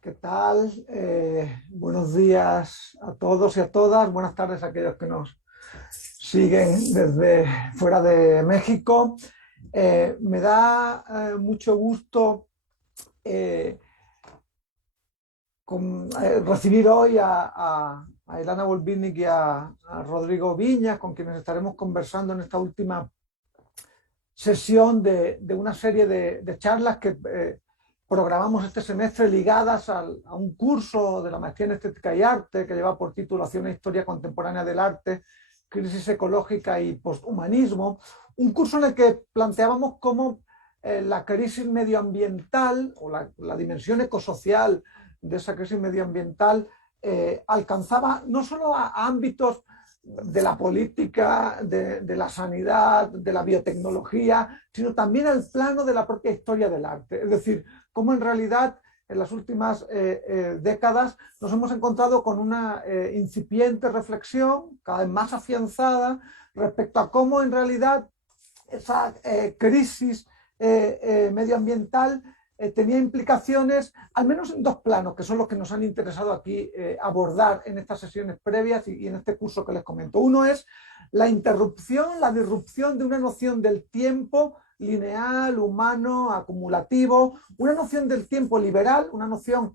¿Qué tal? Buenos días a todos y a todas. Buenas tardes a aquellos que nos siguen desde fuera de México. Me da mucho gusto eh, recibir hoy a Ilana Volvinic y a Rodrigo Viñas, con quienes estaremos conversando en esta última sesión de una serie de charlas que programamos este semestre ligadas a un curso de la maestría en estética y arte que lleva por título Hacia una historia contemporánea del arte, crisis ecológica y posthumanismo, un curso en el que planteábamos cómo la crisis medioambiental o la dimensión ecosocial de esa crisis medioambiental alcanzaba no solo a ámbitos de la política, de la sanidad, de la biotecnología, sino también al plano de la propia historia del arte. Es decir, cómo en realidad en las últimas décadas nos hemos encontrado con una incipiente reflexión, cada vez más afianzada, respecto a cómo en realidad esa crisis medioambiental tenía implicaciones, al menos en dos planos, que son los que nos han interesado aquí abordar en estas sesiones previas y en este curso que les comento. Uno es la interrupción, la disrupción de una noción del tiempo lineal, humano, acumulativo, una noción del tiempo liberal, una noción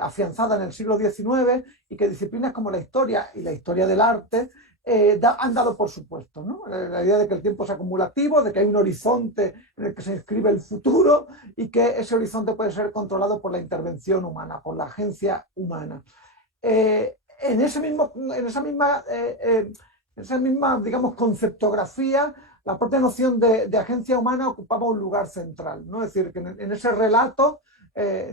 afianzada en el siglo XIX y que disciplinas como la historia y la historia del arte han dado por supuesto, ¿no? La idea de que el tiempo es acumulativo, de que hay un horizonte en el que se inscribe el futuro y que ese horizonte puede ser controlado por la intervención humana, por la agencia humana. En esa misma, digamos, conceptografía, la propia noción de agencia humana ocupaba un lugar central, ¿no? Es decir, que en ese relato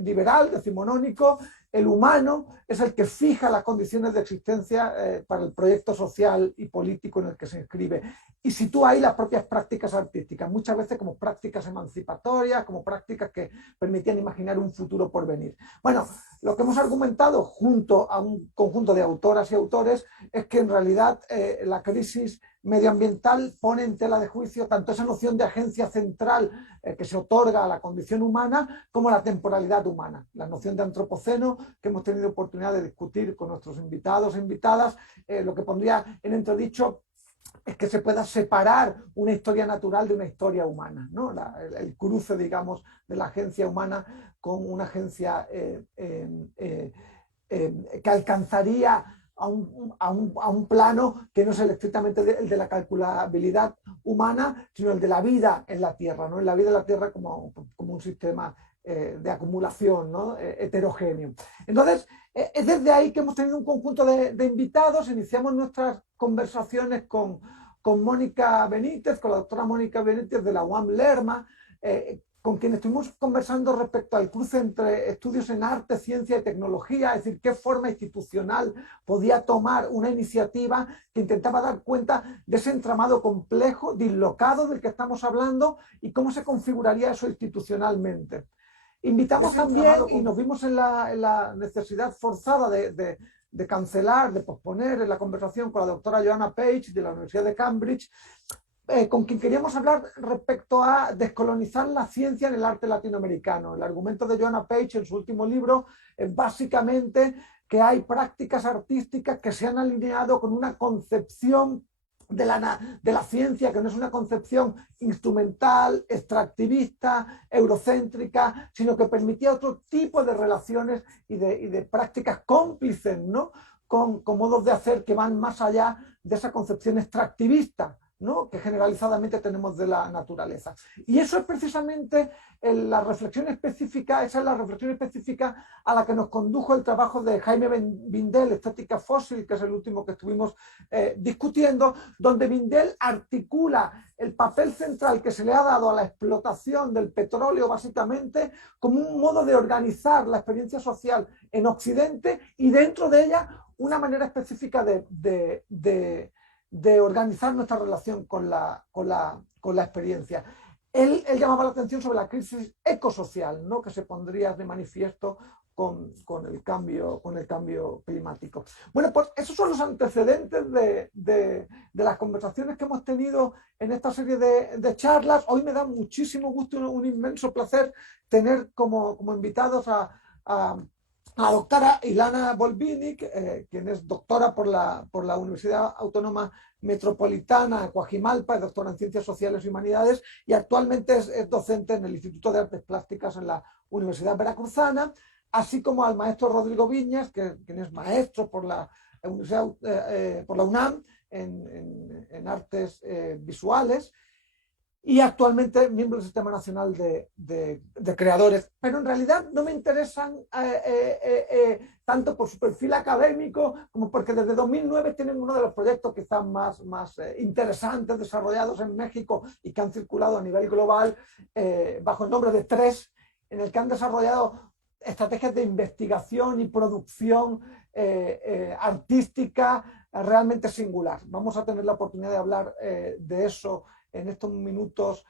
liberal, decimonónico, el humano es el que fija las condiciones de existencia para el proyecto social y político en el que se inscribe y sitúa ahí las propias prácticas artísticas, muchas veces como prácticas emancipatorias, como prácticas que permitían imaginar un futuro por venir. Bueno, lo que hemos argumentado junto a un conjunto de autoras y autores es que en realidad la crisis medioambiental pone en tela de juicio tanto esa noción de agencia central que se otorga a la condición humana como la temporalidad humana. La noción de antropoceno que hemos tenido oportunidad de discutir con nuestros invitados e invitadas, lo que pondría en entredicho es que se pueda separar una historia natural de una historia humana, ¿no? El cruce, digamos, de la agencia humana con una agencia que alcanzaría a un plano que no es el estrictamente el de la calculabilidad humana, sino el de la vida en la Tierra, ¿no? En la vida en la Tierra como un sistema de acumulación, ¿no? Heterogéneo. Entonces, es desde ahí que hemos tenido un conjunto de invitados, iniciamos nuestras conversaciones con Mónica Benítez, con la doctora Mónica Benítez de la UAM Lerma, con quien estuvimos conversando respecto al cruce entre estudios en arte, ciencia y tecnología, es decir, qué forma institucional podía tomar una iniciativa que intentaba dar cuenta de ese entramado complejo, dislocado del que estamos hablando y cómo se configuraría eso institucionalmente. Invitamos también y nos vimos en la necesidad forzada de cancelar, de posponer la conversación con la doctora Joanna Page de la Universidad de Cambridge, con quien queríamos hablar respecto a descolonizar la ciencia en el arte latinoamericano. El argumento de Joanna Page en su último libro es básicamente que hay prácticas artísticas que se han alineado con una concepción de la ciencia, que no es una concepción instrumental, extractivista, eurocéntrica, sino que permitía otro tipo de relaciones y de prácticas cómplices, ¿no? Con modos de hacer que van más allá de esa concepción extractivista, ¿no? Que generalizadamente tenemos de la naturaleza. Y eso es precisamente la reflexión específica, esa es la reflexión específica a la que nos condujo el trabajo de Jaime Bindel, Estética Fósil, que es el último que estuvimos discutiendo, donde Bindel articula el papel central que se le ha dado a la explotación del petróleo básicamente como un modo de organizar la experiencia social en Occidente y dentro de ella una manera específica de organizar nuestra relación con la experiencia. Él llamaba la atención sobre la crisis ecosocial, ¿no? Que se pondría de manifiesto con el cambio climático. Bueno, pues esos son los antecedentes de las conversaciones que hemos tenido en esta serie de charlas. Hoy me da muchísimo gusto, un inmenso placer tener como invitados a a la doctora Ilana Volvinic, quien es doctora por la Universidad Autónoma Metropolitana de Coajimalpa, es doctora en Ciencias Sociales y Humanidades y actualmente es docente en el Instituto de Artes Plásticas en la Universidad Veracruzana, así como al maestro Rodrigo Viñas, quien es maestro por la Universidad, por la UNAM en artes visuales, y actualmente miembro del Sistema Nacional de Creadores. Pero en realidad no me interesan tanto por su perfil académico como porque desde 2009 tienen uno de los proyectos quizás más interesantes desarrollados en México y que han circulado a nivel global bajo el nombre de TRES, en el que han desarrollado estrategias de investigación y producción artística realmente singular. Vamos a tener la oportunidad de hablar de eso en estos minutos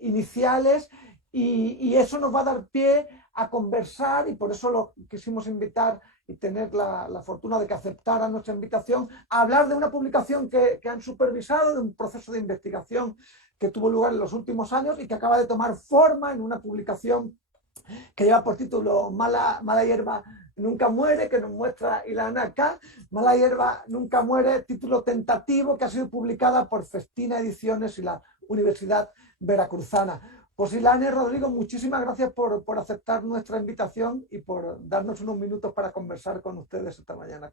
iniciales y eso nos va a dar pie a conversar y por eso lo quisimos invitar y tener la fortuna de que aceptara nuestra invitación a hablar de una publicación que han supervisado, de un proceso de investigación que tuvo lugar en los últimos años y que acaba de tomar forma en una publicación que lleva por título Mala hierba nunca muere, que nos muestra Ilana acá. Mala hierba nunca muere, título tentativo, que ha sido publicada por Festina Ediciones y la Universidad Veracruzana. Pues Ilana y Rodrigo, muchísimas gracias por aceptar nuestra invitación y por darnos unos minutos para conversar con ustedes esta mañana.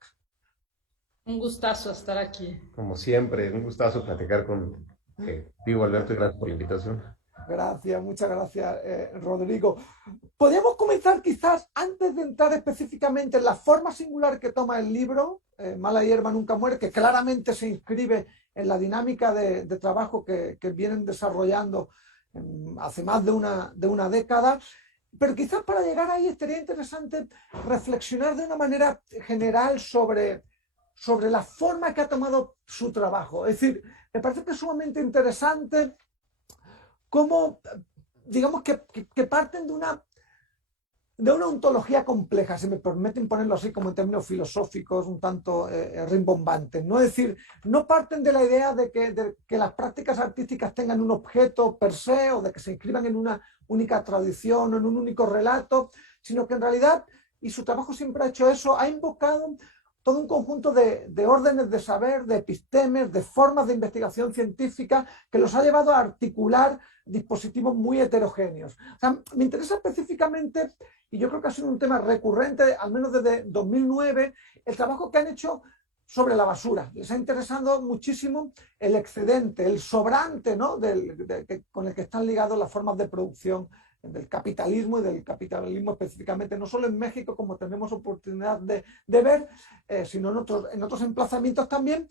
Un gustazo estar aquí. Como siempre, un gustazo platicar contigo, Alberto, y gracias por la invitación. Gracias, muchas gracias, Rodrigo. Podríamos comenzar quizás, antes de entrar específicamente en la forma singular que toma el libro, Mala hierba nunca muere, que claramente se inscribe en la dinámica de trabajo que vienen desarrollando hace más de una década, pero quizás para llegar ahí estaría interesante reflexionar de una manera general sobre la forma que ha tomado su trabajo. Es decir, me parece que es sumamente interesante cómo, digamos que parten de una ontología compleja, si me permiten ponerlo así como en términos filosóficos, un tanto rimbombantes. ¿No? Es decir, no parten de la idea de que las prácticas artísticas tengan un objeto per se o de que se inscriban en una única tradición o en un único relato, sino que en realidad, y su trabajo siempre ha hecho eso, ha invocado todo un conjunto de órdenes de saber, de epistemes, de formas de investigación científica que los ha llevado a articular dispositivos muy heterogéneos. O sea, me interesa específicamente, y yo creo que ha sido un tema recurrente, al menos desde 2009, el trabajo que han hecho sobre la basura. Les ha interesado muchísimo el excedente, el sobrante, ¿no? Con el que están ligados las formas de producción del capitalismo y del capitalismo específicamente, no solo en México, como tenemos oportunidad de ver, sino en otros emplazamientos también.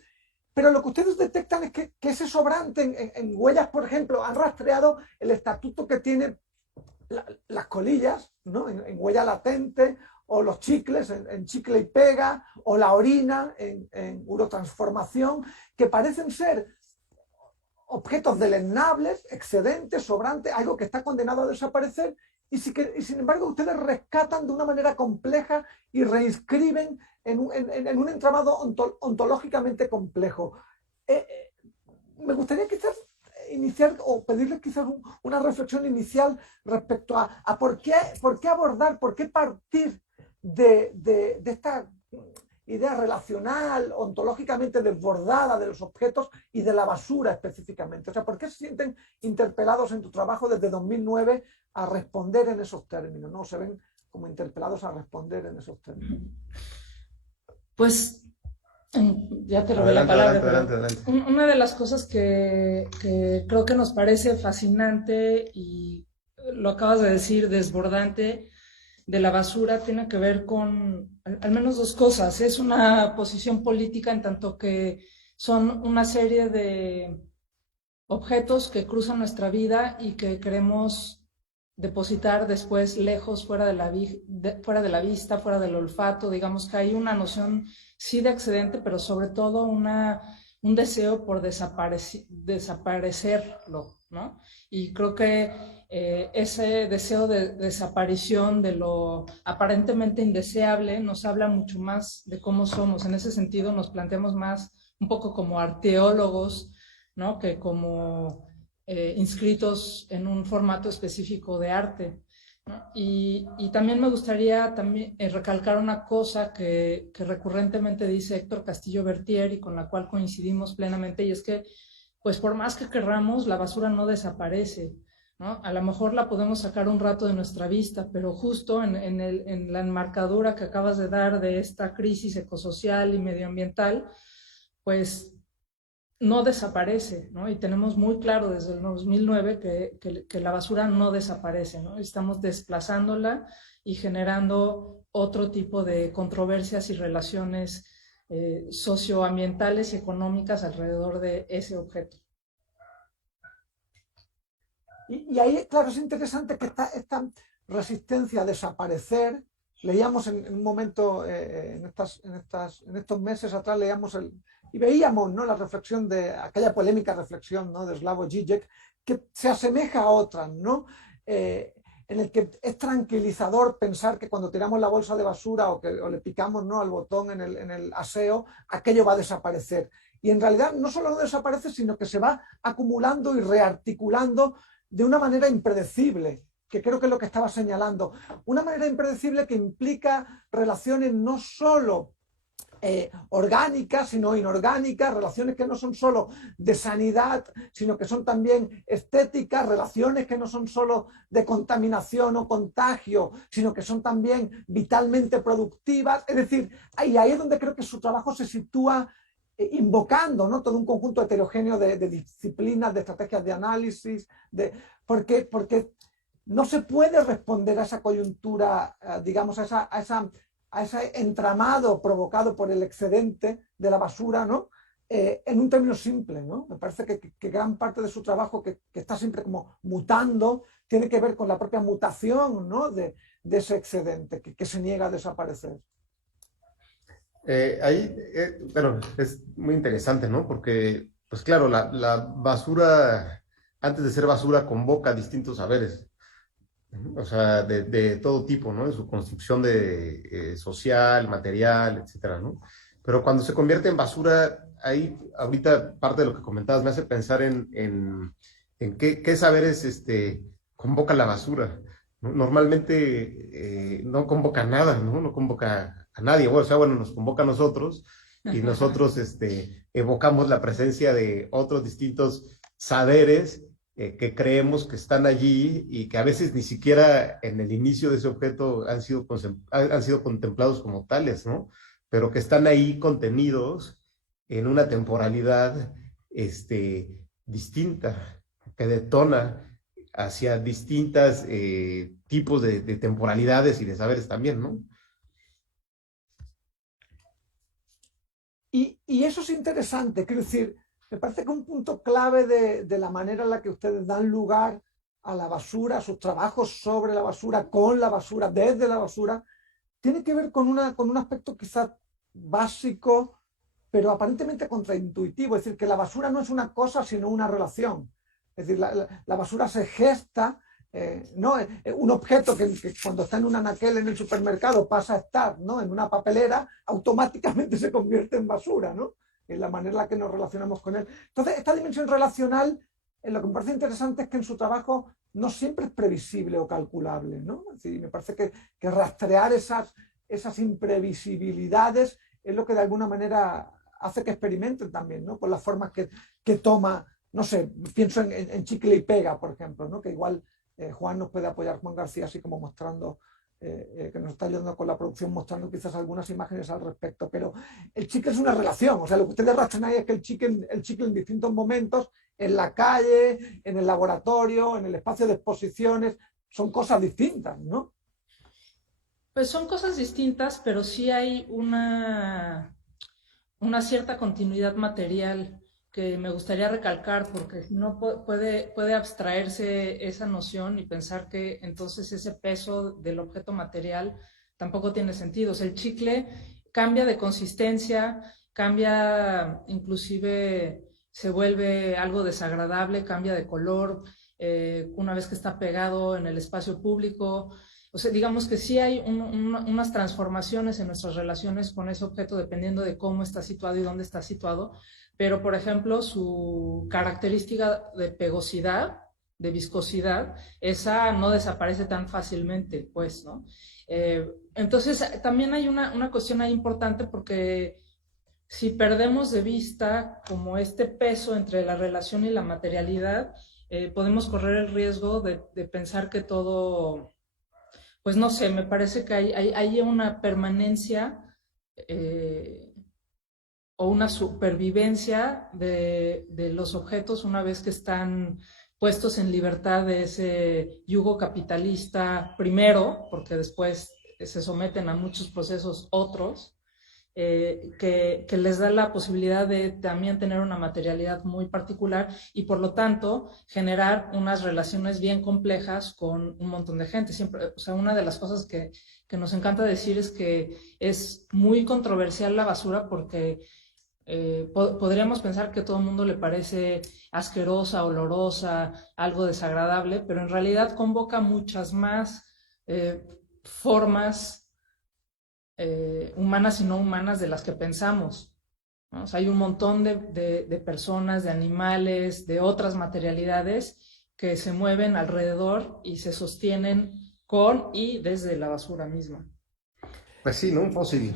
Pero lo que ustedes detectan es que ese sobrante en huellas, por ejemplo, han rastreado el estatuto que tienen las colillas, ¿no? en huella latente, o los chicles en chicle y pega, o la orina en urotransformación, que parecen ser objetos deleznables, excedentes, sobrantes, algo que está condenado a desaparecer, y sin embargo ustedes rescatan de una manera compleja y reinscriben en un entramado ontológicamente complejo. Me gustaría quizás iniciar o pedirles quizás una reflexión inicial respecto a por qué abordar, por qué partir de esta idea relacional, ontológicamente desbordada de los objetos y de la basura específicamente. O sea, ¿por qué se sienten interpelados en tu trabajo desde 2009 a responder en esos términos? ¿No? Se ven como interpelados a responder en esos términos. Pues ya te robé la palabra. Adelante. Una de las cosas que creo que nos parece fascinante y lo acabas de decir, desbordante, de la basura tiene que ver con al menos dos cosas. Es una posición política en tanto que son una serie de objetos que cruzan nuestra vida y que queremos depositar después lejos, fuera de la vista, fuera del olfato. Digamos que hay una noción sí de excedente, pero sobre todo un deseo por desaparecerlo, ¿no? Y creo que ese deseo de desaparición de lo aparentemente indeseable nos habla mucho más de cómo somos. En ese sentido nos planteamos más un poco como arqueólogos, ¿no? Que como inscritos en un formato específico de arte. ¿no? Y también me gustaría también, recalcar una cosa que recurrentemente dice Héctor Castillo Bertier y con la cual coincidimos plenamente, y es que, pues por más que querramos, la basura no desaparece, ¿no? A lo mejor la podemos sacar un rato de nuestra vista, pero justo en la enmarcadura que acabas de dar de esta crisis ecosocial y medioambiental, pues no desaparece, ¿no? Y tenemos muy claro desde el 2009 que la basura no desaparece, ¿no? Estamos desplazándola y generando otro tipo de controversias y relaciones socioambientales y económicas alrededor de ese objeto. Y ahí, claro, es interesante que esta resistencia a desaparecer, leíamos en un momento, en estos meses atrás, leíamos y veíamos, ¿no?, la reflexión de aquella polémica reflexión, ¿no?, de Slavoj Žižek, que se asemeja a otras, ¿no? En el que es tranquilizador pensar que cuando tiramos la bolsa de basura o le picamos, ¿no?, al botón en el aseo, aquello va a desaparecer. Y en realidad no solo no desaparece, sino que se va acumulando y rearticulando de una manera impredecible, que creo que es lo que estaba señalando. Una manera impredecible que implica relaciones no solo orgánicas, sino inorgánicas, relaciones que no son solo de sanidad, sino que son también estéticas, relaciones que no son solo de contaminación o contagio, sino que son también vitalmente productivas. Es decir, ahí es donde creo que su trabajo se sitúa, invocando, ¿no?, todo un conjunto heterogéneo de disciplinas, de estrategias de análisis, porque no se puede responder a esa coyuntura, digamos, a ese entramado provocado por el excedente de la basura, ¿no?, en un término simple, ¿no? Me parece que gran parte de su trabajo, que está siempre como mutando, tiene que ver con la propia mutación, ¿no?, de ese excedente que se niega a desaparecer. Bueno, es muy interesante, ¿no? Porque, pues claro, la basura, antes de ser basura, convoca distintos saberes, ¿no? O sea, de todo tipo, ¿no? En su construcción social, material, etcétera, ¿no? Pero cuando se convierte en basura, ahí, ahorita, parte de lo que comentabas me hace pensar en qué saberes convoca la basura, ¿no? Normalmente no convoca nada, ¿no? No convoca a nadie. Bueno, o sea, bueno, nos convoca a nosotros y nosotros evocamos la presencia de otros distintos saberes que creemos que están allí y que a veces ni siquiera en el inicio de ese objeto han sido contemplados como tales, ¿no? Pero que están ahí contenidos en una temporalidad distinta, que detona hacia distintos tipos de temporalidades y de saberes también, ¿no? Y eso es interesante, quiero decir, me parece que un punto clave de la manera en la que ustedes dan lugar a la basura, a sus trabajos sobre la basura, con la basura, desde la basura, tiene que ver con un aspecto quizás básico, pero aparentemente contraintuitivo. Es decir, que la basura no es una cosa, sino una relación. Es decir, la basura se gesta, no un objeto que cuando está en un anaquel en el supermercado pasa a estar, ¿no?, en una papelera, automáticamente se convierte en basura, ¿no?, en la manera en la que nos relacionamos con él. Entonces, esta dimensión relacional, lo que me parece interesante es que en su trabajo no siempre es previsible o calculable, ¿no? Es decir, me parece que rastrear esas imprevisibilidades es lo que de alguna manera hace que experimenten también, ¿no?, con las formas que toma, no sé, pienso en Chicle y Pega, por ejemplo, ¿no?, que igual Juan nos puede apoyar, Juan García, así como mostrando, que nos está ayudando con la producción, mostrando quizás algunas imágenes al respecto, pero el chicle es una relación, o sea, lo que ustedes rastrean ahí es que el chicle en distintos momentos, en la calle, en el laboratorio, en el espacio de exposiciones, son cosas distintas, ¿no? Pues son cosas distintas, pero sí hay una cierta continuidad material que me gustaría recalcar, porque no puede abstraerse esa noción y pensar que entonces ese peso del objeto material tampoco tiene sentido. O sea, el chicle cambia de consistencia, cambia, inclusive se vuelve algo desagradable, cambia de color una vez que está pegado en el espacio público. O sea, digamos que sí hay unas transformaciones en nuestras relaciones con ese objeto dependiendo de cómo está situado y dónde está situado, pero por ejemplo su característica de pegosidad de viscosidad, esa no desaparece tan fácilmente, pues, ¿no? Entonces, también hay una cuestión ahí importante porque si perdemos de vista como este peso entre la relación y la materialidad, podemos correr el riesgo de pensar que todo, pues no sé, me parece que hay una permanencia o una supervivencia de los objetos una vez que están puestos en libertad de ese yugo capitalista primero, porque después se someten a muchos procesos otros, que les da la posibilidad de también tener una materialidad muy particular y por lo tanto generar unas relaciones bien complejas con un montón de gente. Siempre, o sea, una de las cosas que nos encanta decir es que es muy controversial la basura porque podríamos pensar que a todo el mundo le parece asquerosa, olorosa, algo desagradable, pero en realidad convoca muchas más formas humanas y no humanas de las que pensamos, ¿no? O sea, hay un montón de personas, de animales, de otras materialidades que se mueven alrededor y se sostienen con y desde la basura misma. Pues sí, ¿no? Un fósil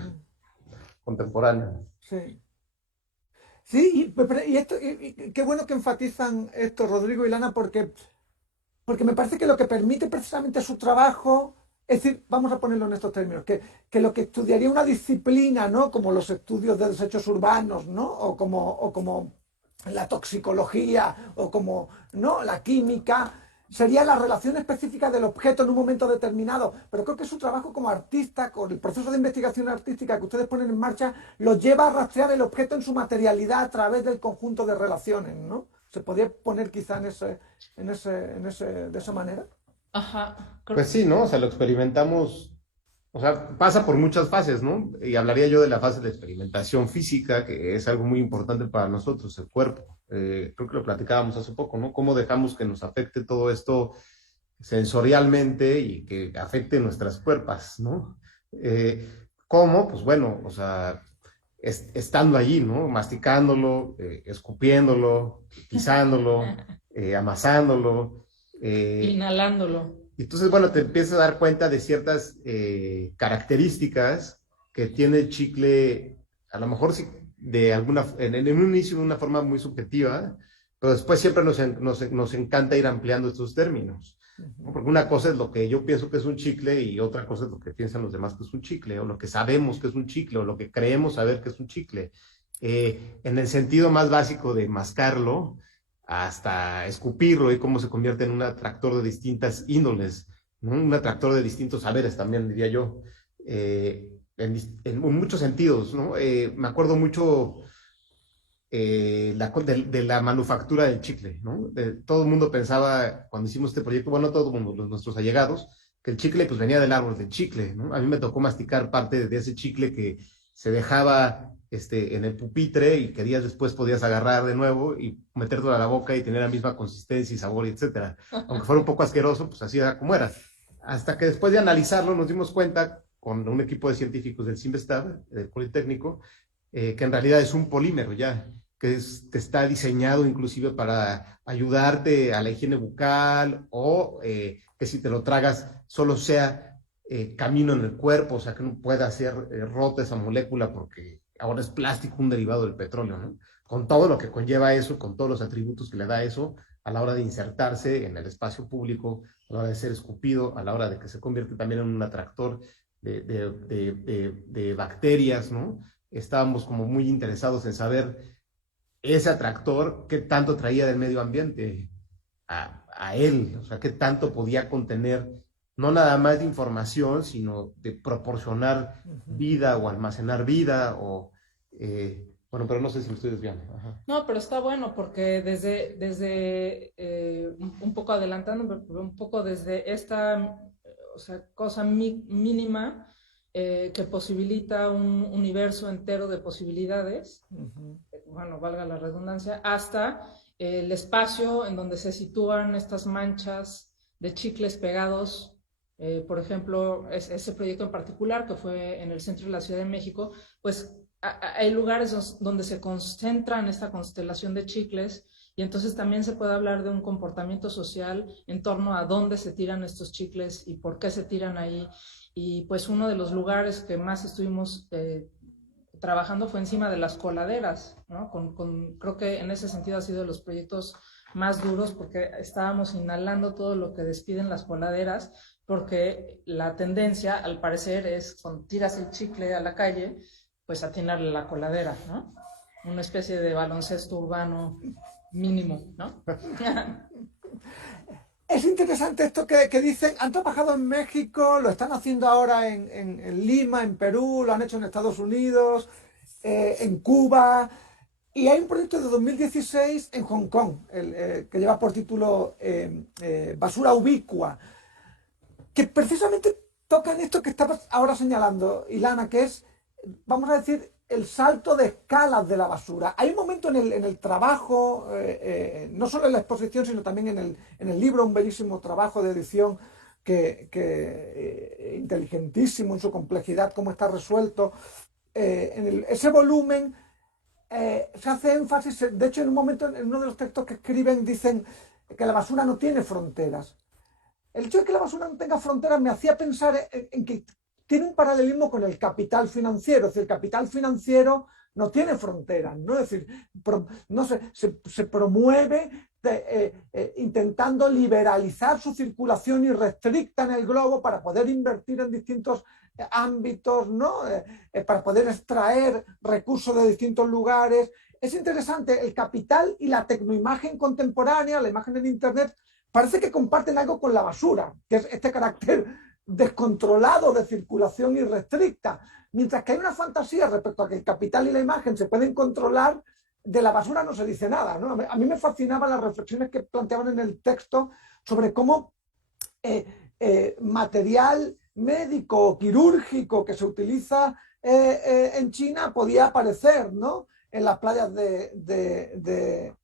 contemporáneo. Sí. Sí, y qué bueno que enfatizan esto Rodrigo y Lana, porque me parece que lo que permite precisamente su trabajo, es decir, vamos a ponerlo en estos términos, que lo que estudiaría una disciplina, ¿no? Como los estudios de desechos urbanos, ¿no? O como la toxicología, o como, ¿no? La química, sería la relación específica del objeto en un momento determinado. Pero creo que su trabajo como artista, con el proceso de investigación artística que ustedes ponen en marcha, los lleva a rastrear el objeto en su materialidad a través del conjunto de relaciones, ¿no? Se podría poner quizá de esa manera. Ajá, Pues sí, ¿no? O sea, lo experimentamos, o sea, pasa por muchas fases, ¿no? Y hablaría yo de la fase de experimentación física, que es algo muy importante para nosotros, el cuerpo. Creo que lo platicábamos hace poco, ¿no? Cómo dejamos que nos afecte todo esto sensorialmente y que afecte nuestras cuerpas, ¿no? ¿Cómo? Pues bueno, o sea, estando allí, ¿no? Masticándolo, escupiéndolo, pisándolo, amasándolo. eh, inhalándolo. entonces, bueno, te empiezas a dar cuenta de ciertas características que tiene el chicle, a lo mejor sí, en un inicio de una forma muy subjetiva, pero después siempre nos encanta ir ampliando estos términos, ¿no? Porque una cosa es lo que yo pienso que es un chicle y otra cosa es lo que piensan los demás que es un chicle, o lo que sabemos que es un chicle, o lo que creemos saber que es un chicle. En el sentido más básico de mascarlo, hasta escupirlo y cómo se convierte en un atractor de distintas índoles, ¿no? Un atractor de distintos saberes también, diría yo, en muchos sentidos, ¿no? Me acuerdo mucho de la manufactura del chicle, ¿no? Todo el mundo pensaba, cuando hicimos este proyecto, bueno, todo el mundo, nuestros allegados, que el chicle pues venía del árbol del chicle, ¿no? A mí me tocó masticar parte de ese chicle que se dejaba en el pupitre y que días después podías agarrar de nuevo y metértelo a la boca y tener la misma consistencia y sabor, etcétera. Aunque fuera un poco asqueroso, pues así era como era. Hasta que después de analizarlo nos dimos cuenta con un equipo de científicos del CIMBESTAB, del Politécnico, que en realidad es un polímero ya, que está diseñado inclusive para ayudarte a la higiene bucal o que si te lo tragas solo sea camino en el cuerpo, o sea que no pueda ser rota esa molécula porque ahora es plástico, un derivado del petróleo, ¿no? Con todo lo que conlleva eso, con todos los atributos que le da eso a la hora de insertarse en el espacio público, a la hora de ser escupido, a la hora de que se convierte también en un atractor de bacterias, ¿no? Estábamos como muy interesados en saber ese atractor, qué tanto traía del medio ambiente a él, o sea, qué tanto podía contener, no nada más de información, sino de proporcionar vida o almacenar vida, bueno, pero no sé si lo estoy desviando. Ajá. No, pero está bueno porque desde un poco adelantando, un poco desde esta, o sea, cosa mínima que posibilita un universo entero de posibilidades, bueno, valga la redundancia, hasta el espacio en donde se sitúan estas manchas de chicles pegados. Por ejemplo, ese proyecto en particular que fue en el centro de la Ciudad de México, pues hay lugares donde se concentran esta constelación de chicles Y entonces también se puede hablar de un comportamiento social en torno a dónde se tiran estos chicles y por qué se tiran ahí. Y pues uno de los lugares que más estuvimos trabajando fue encima de las coladeras, ¿no? Creo que en ese sentido ha sido de los proyectos más duros porque estábamos inhalando todo lo que despiden las coladeras, porque la tendencia, al parecer, es cuando tiras el chicle a la calle, pues atinarle la coladera, ¿no? Una especie de baloncesto urbano mínimo, ¿no? Es interesante esto que dicen, han trabajado en México, lo están haciendo ahora en Lima, en Perú, lo han hecho en Estados Unidos, en Cuba, y hay un proyecto de 2016 en Hong Kong, que lleva por título Basura Ubicua, que precisamente tocan esto que estabas ahora señalando, Ilana, que es, vamos a decir, el salto de escalas de la basura. Hay un momento en el trabajo, no solo en la exposición, sino también en el libro, un bellísimo trabajo de edición inteligentísimo en su complejidad, cómo está resuelto. Ese volumen se hace énfasis, de hecho en un momento, en uno de los textos que escriben, dicen que la basura no tiene fronteras. El hecho de que la basura no tenga fronteras me hacía pensar en que tiene un paralelismo con el capital financiero. Es decir, el capital financiero no tiene fronteras, ¿no? Es decir, no se promueve intentando liberalizar su circulación irrestricta en el globo para poder invertir en distintos ámbitos, ¿no? Para poder extraer recursos de distintos lugares. Es interesante, el capital y la tecnoimagen contemporánea, la imagen en Internet, parece que comparten algo con la basura, que es este carácter descontrolado de circulación irrestricta, mientras que hay una fantasía respecto a que el capital y la imagen se pueden controlar, de la basura no se dice nada, ¿no? A mí me fascinaban las reflexiones que planteaban en el texto sobre cómo material médico o quirúrgico que se utiliza en China podía aparecer, ¿no?, en las playas de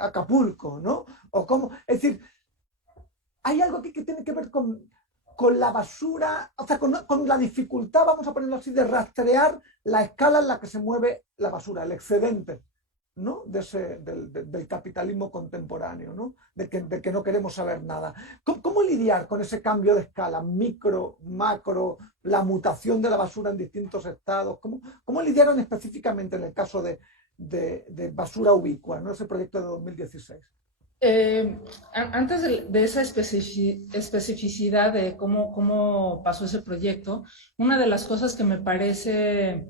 Acapulco, ¿no? O cómo, es decir, hay algo aquí que tiene que ver con la basura, o sea, con la dificultad, vamos a ponerlo así, de rastrear la escala en la que se mueve la basura, el excedente, ¿no?, del capitalismo contemporáneo, ¿no?, de que no queremos saber nada. ¿Cómo lidiar con ese cambio de escala, micro, macro, la mutación de la basura en distintos estados? ¿Cómo lidiaron específicamente en el caso de Basura Ubicua, ¿no?, ese proyecto de 2016? Antes de esa especificidad de cómo pasó ese proyecto, una de las cosas que me parece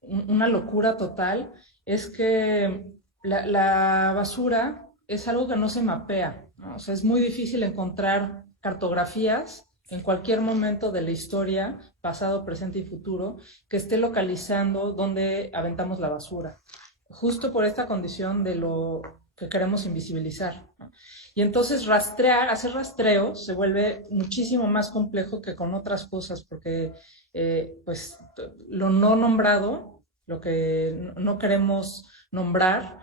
una locura total es que la basura es algo que no se mapea, ¿no? O sea, es muy difícil encontrar cartografías en cualquier momento de la historia, pasado, presente y futuro, que esté localizando dónde aventamos la basura, justo por esta condición de lo que queremos invisibilizar, ¿no? Y entonces hacer rastreos se vuelve muchísimo más complejo que con otras cosas, porque pues lo no nombrado, lo que no queremos nombrar,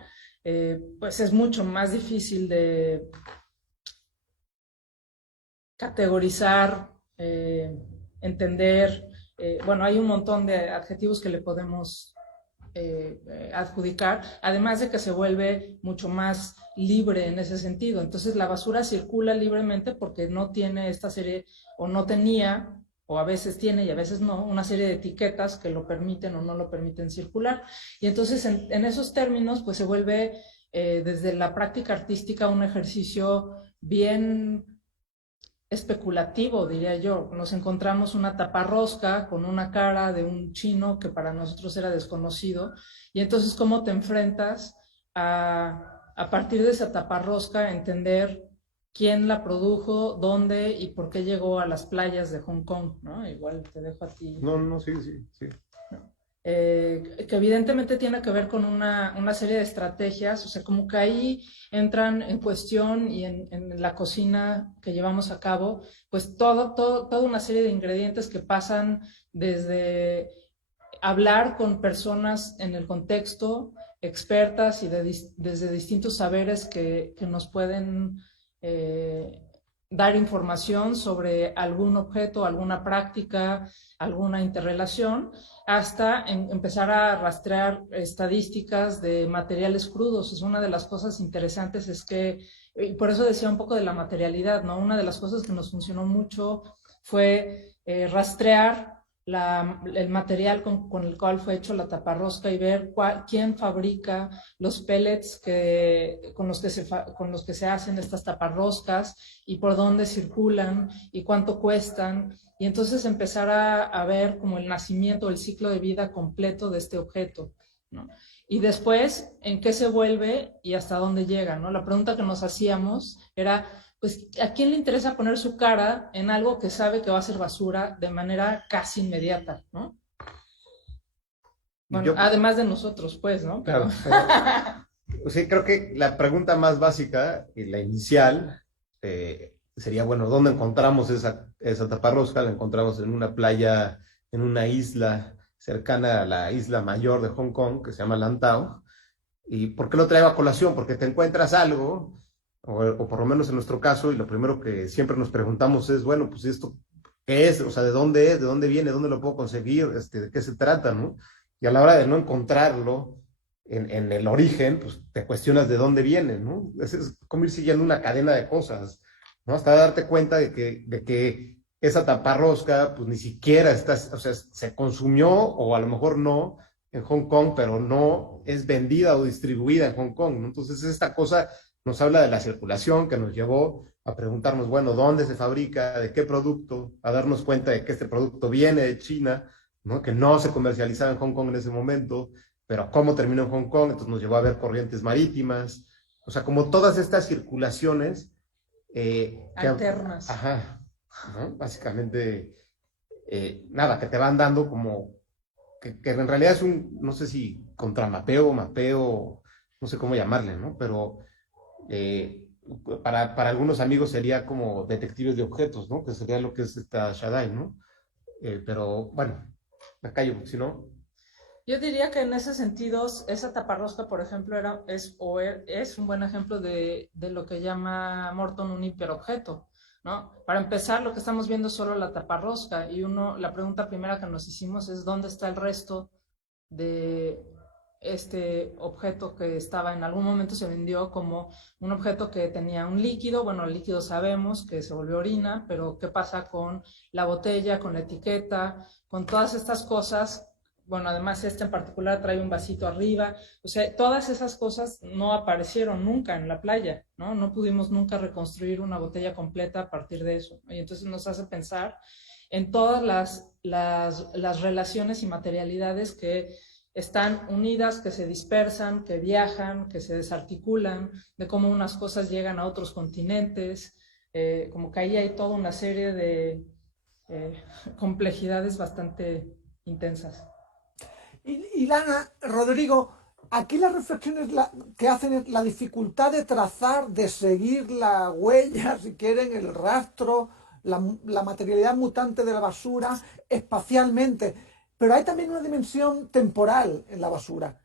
pues es mucho más difícil de categorizar, entender. Bueno, hay un montón de adjetivos que le podemos adjudicar, además de que se vuelve mucho más libre en ese sentido. Entonces la basura circula libremente porque no tiene esta serie, o no tenía, o a veces tiene y a veces no, una serie de etiquetas que lo permiten o no lo permiten circular. Y entonces en esos términos pues se vuelve desde la práctica artística un ejercicio bien especulativo, diría yo. Nos encontramos una taparrosca con una cara de un chino que para nosotros era desconocido, y entonces cómo te enfrentas a partir de esa taparrosca entender quién la produjo, dónde y por qué llegó a las playas de Hong Kong, ¿no? Igual te dejo a ti. No, sí. Que evidentemente tiene que ver con una serie de estrategias, o sea, como que ahí entran en cuestión y en la cocina que llevamos a cabo, pues toda una serie de ingredientes que pasan desde hablar con personas en el contexto, expertas y desde distintos saberes que nos pueden dar información sobre algún objeto, alguna práctica, alguna interrelación, hasta empezar a rastrear estadísticas de materiales crudos. Es una de las cosas interesantes, es que, y por eso decía un poco de la materialidad, ¿no? Una de las cosas que nos funcionó mucho fue rastrear el material con el cual fue hecho la taparrosca y ver quién fabrica los pellets con los que se hacen estas taparroscas y por dónde circulan y cuánto cuestan. Y entonces empezar a ver como el nacimiento, el ciclo de vida completo de este objeto, ¿no? Y después, en qué se vuelve y hasta dónde llega, ¿no? La pregunta que nos hacíamos era, pues, ¿a quién le interesa poner su cara en algo que sabe que va a ser basura de manera casi inmediata, ¿no? Bueno, además de nosotros, pues, ¿no? Claro. Sí, creo que la pregunta más básica y la inicial sería, bueno, ¿dónde encontramos esa taparrosca? La encontramos en una playa, en una isla cercana a la isla mayor de Hong Kong, que se llama Lantau. ¿Y por qué lo traigo a colación? Porque te encuentras algo, o por lo menos en nuestro caso, y lo primero que siempre nos preguntamos es, bueno, pues esto, ¿qué es? O sea, ¿de dónde es? ¿De dónde viene? ¿Dónde lo puedo conseguir? ¿De qué se trata, no? Y a la hora de no encontrarlo en el origen, pues te cuestionas de dónde viene, ¿no? Es como ir siguiendo una cadena de cosas, ¿no? Hasta darte cuenta de que esa taparrosca, pues ni siquiera está, o sea, se consumió, o a lo mejor no, en Hong Kong, pero no es vendida o distribuida en Hong Kong, ¿no? Entonces esta cosa nos habla de la circulación que nos llevó a preguntarnos, bueno, ¿dónde se fabrica? ¿De qué producto? A darnos cuenta de que este producto viene de China, ¿no? Que no se comercializaba en Hong Kong en ese momento, pero cómo terminó en Hong Kong, entonces nos llevó a ver corrientes marítimas, o sea, como todas estas circulaciones alternas. Ajá, ¿no? Básicamente, nada, que te van dando como, que en realidad es un, no sé si contramapeo, mapeo, no sé cómo llamarle, ¿no? Pero eh, para algunos amigos sería como detectives de objetos, ¿no? Que sería lo que es esta Shaddai, ¿no? Pero bueno, me callo, porque si no... Yo diría que en ese sentido, esa taparrosca, por ejemplo, es un buen ejemplo de lo que llama Morton un hiperobjeto, ¿no? Para empezar, lo que estamos viendo es solo la taparrosca y la pregunta primera que nos hicimos es ¿dónde está el resto de este objeto que estaba en algún momento se vendió como un objeto que tenía un líquido? Bueno, el líquido sabemos que se volvió orina, pero ¿qué pasa con la botella, con la etiqueta, con todas estas cosas? Bueno, además este en particular trae un vasito arriba, o sea, todas esas cosas no aparecieron nunca en la playa, ¿no? No pudimos nunca reconstruir una botella completa a partir de eso, y entonces nos hace pensar en todas las relaciones y materialidades que están unidas, que se dispersan, que viajan, que se desarticulan, de cómo unas cosas llegan a otros continentes, como que ahí hay toda una serie de complejidades bastante intensas. Y Lana, Rodrigo, aquí las reflexiones que hacen es la dificultad de trazar, de seguir la huella, si quieren, el rastro, la materialidad mutante de la basura espacialmente. Pero hay también una dimensión temporal en la basura.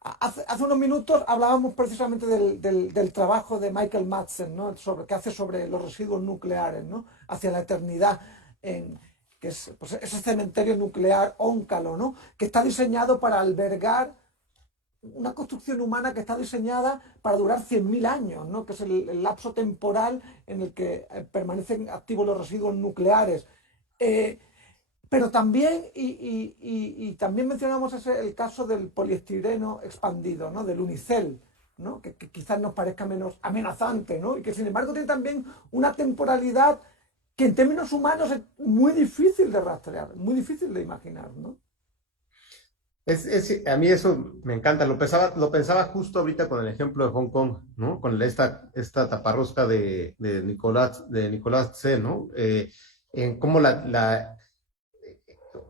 Hace unos minutos hablábamos precisamente del trabajo de Michael Madsen, ¿no? Que hace sobre los residuos nucleares, ¿no? Hacia la eternidad, que es pues, ese cementerio nuclear Óncalo, ¿no? Que está diseñado para albergar una construcción humana que está diseñada para durar 100.000 años, ¿no? Que es el lapso temporal en el que permanecen activos los residuos nucleares. Pero también, y también mencionamos el caso del poliestireno expandido, ¿no? Del unicel, ¿no? Que quizás nos parezca menos amenazante, ¿no? Y que sin embargo tiene también una temporalidad que en términos humanos es muy difícil de rastrear, muy difícil de imaginar, ¿no? A mí eso me encanta, lo pensaba justo ahorita con el ejemplo de Hong Kong, ¿no? Con esta taparrosca de Nicolás Tse, ¿no? En cómo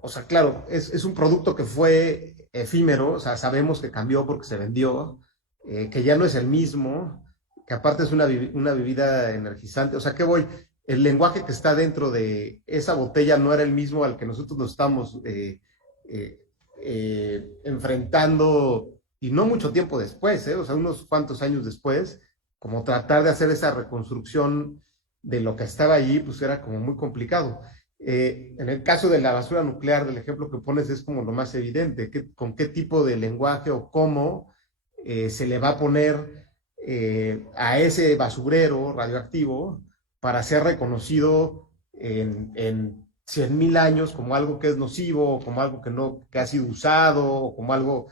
o sea, claro, es un producto que fue efímero, o sea, sabemos que cambió porque se vendió, que ya no es el mismo, que aparte es una bebida energizante, o sea, ¿qué voy? El lenguaje que está dentro de esa botella no era el mismo al que nosotros nos estamos enfrentando, y no mucho tiempo después, o sea, unos cuantos años después, como tratar de hacer esa reconstrucción de lo que estaba allí, pues era como muy complicado. En el caso de la basura nuclear, del ejemplo que pones, es como lo más evidente, con qué tipo de lenguaje o cómo se le va a poner a ese basurero radioactivo para ser reconocido en 100.000 años como algo que es nocivo, como algo que ha sido usado, o como algo,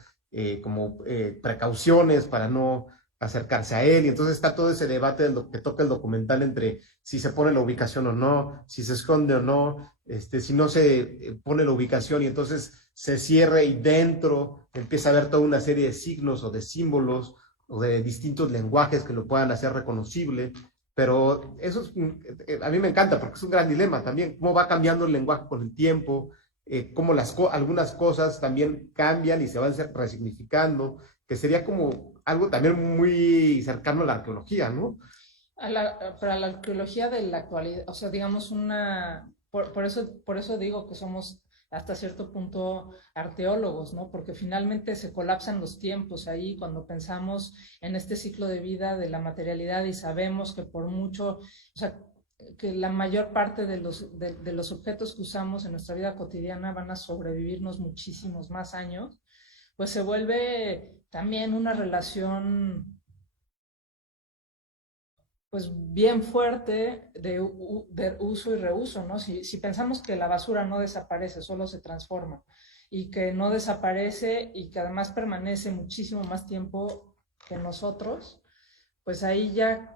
precauciones para no acercarse a él. Y entonces está todo ese debate que toca el documental entre si se pone la ubicación o no, si se esconde o no, si no se pone la ubicación y entonces se cierra y dentro empieza a haber toda una serie de signos o de símbolos o de distintos lenguajes que lo puedan hacer reconocible. Pero eso a mí me encanta porque es un gran dilema también, cómo va cambiando el lenguaje con el tiempo, cómo algunas cosas también cambian y se van resignificando, que sería como algo también muy cercano a la arqueología, ¿no? Para la arqueología de la actualidad, o sea, digamos por eso digo que somos hasta cierto punto arqueólogos, ¿no? Porque finalmente se colapsan los tiempos ahí cuando pensamos en este ciclo de vida de la materialidad y sabemos que por mucho, o sea, que la mayor parte de los objetos que usamos en nuestra vida cotidiana van a sobrevivirnos muchísimos más años, pues se vuelve también una relación pues bien fuerte de uso y reuso, ¿no? Si pensamos que la basura no desaparece, solo se transforma, y que no desaparece y que además permanece muchísimo más tiempo que nosotros, pues ahí ya...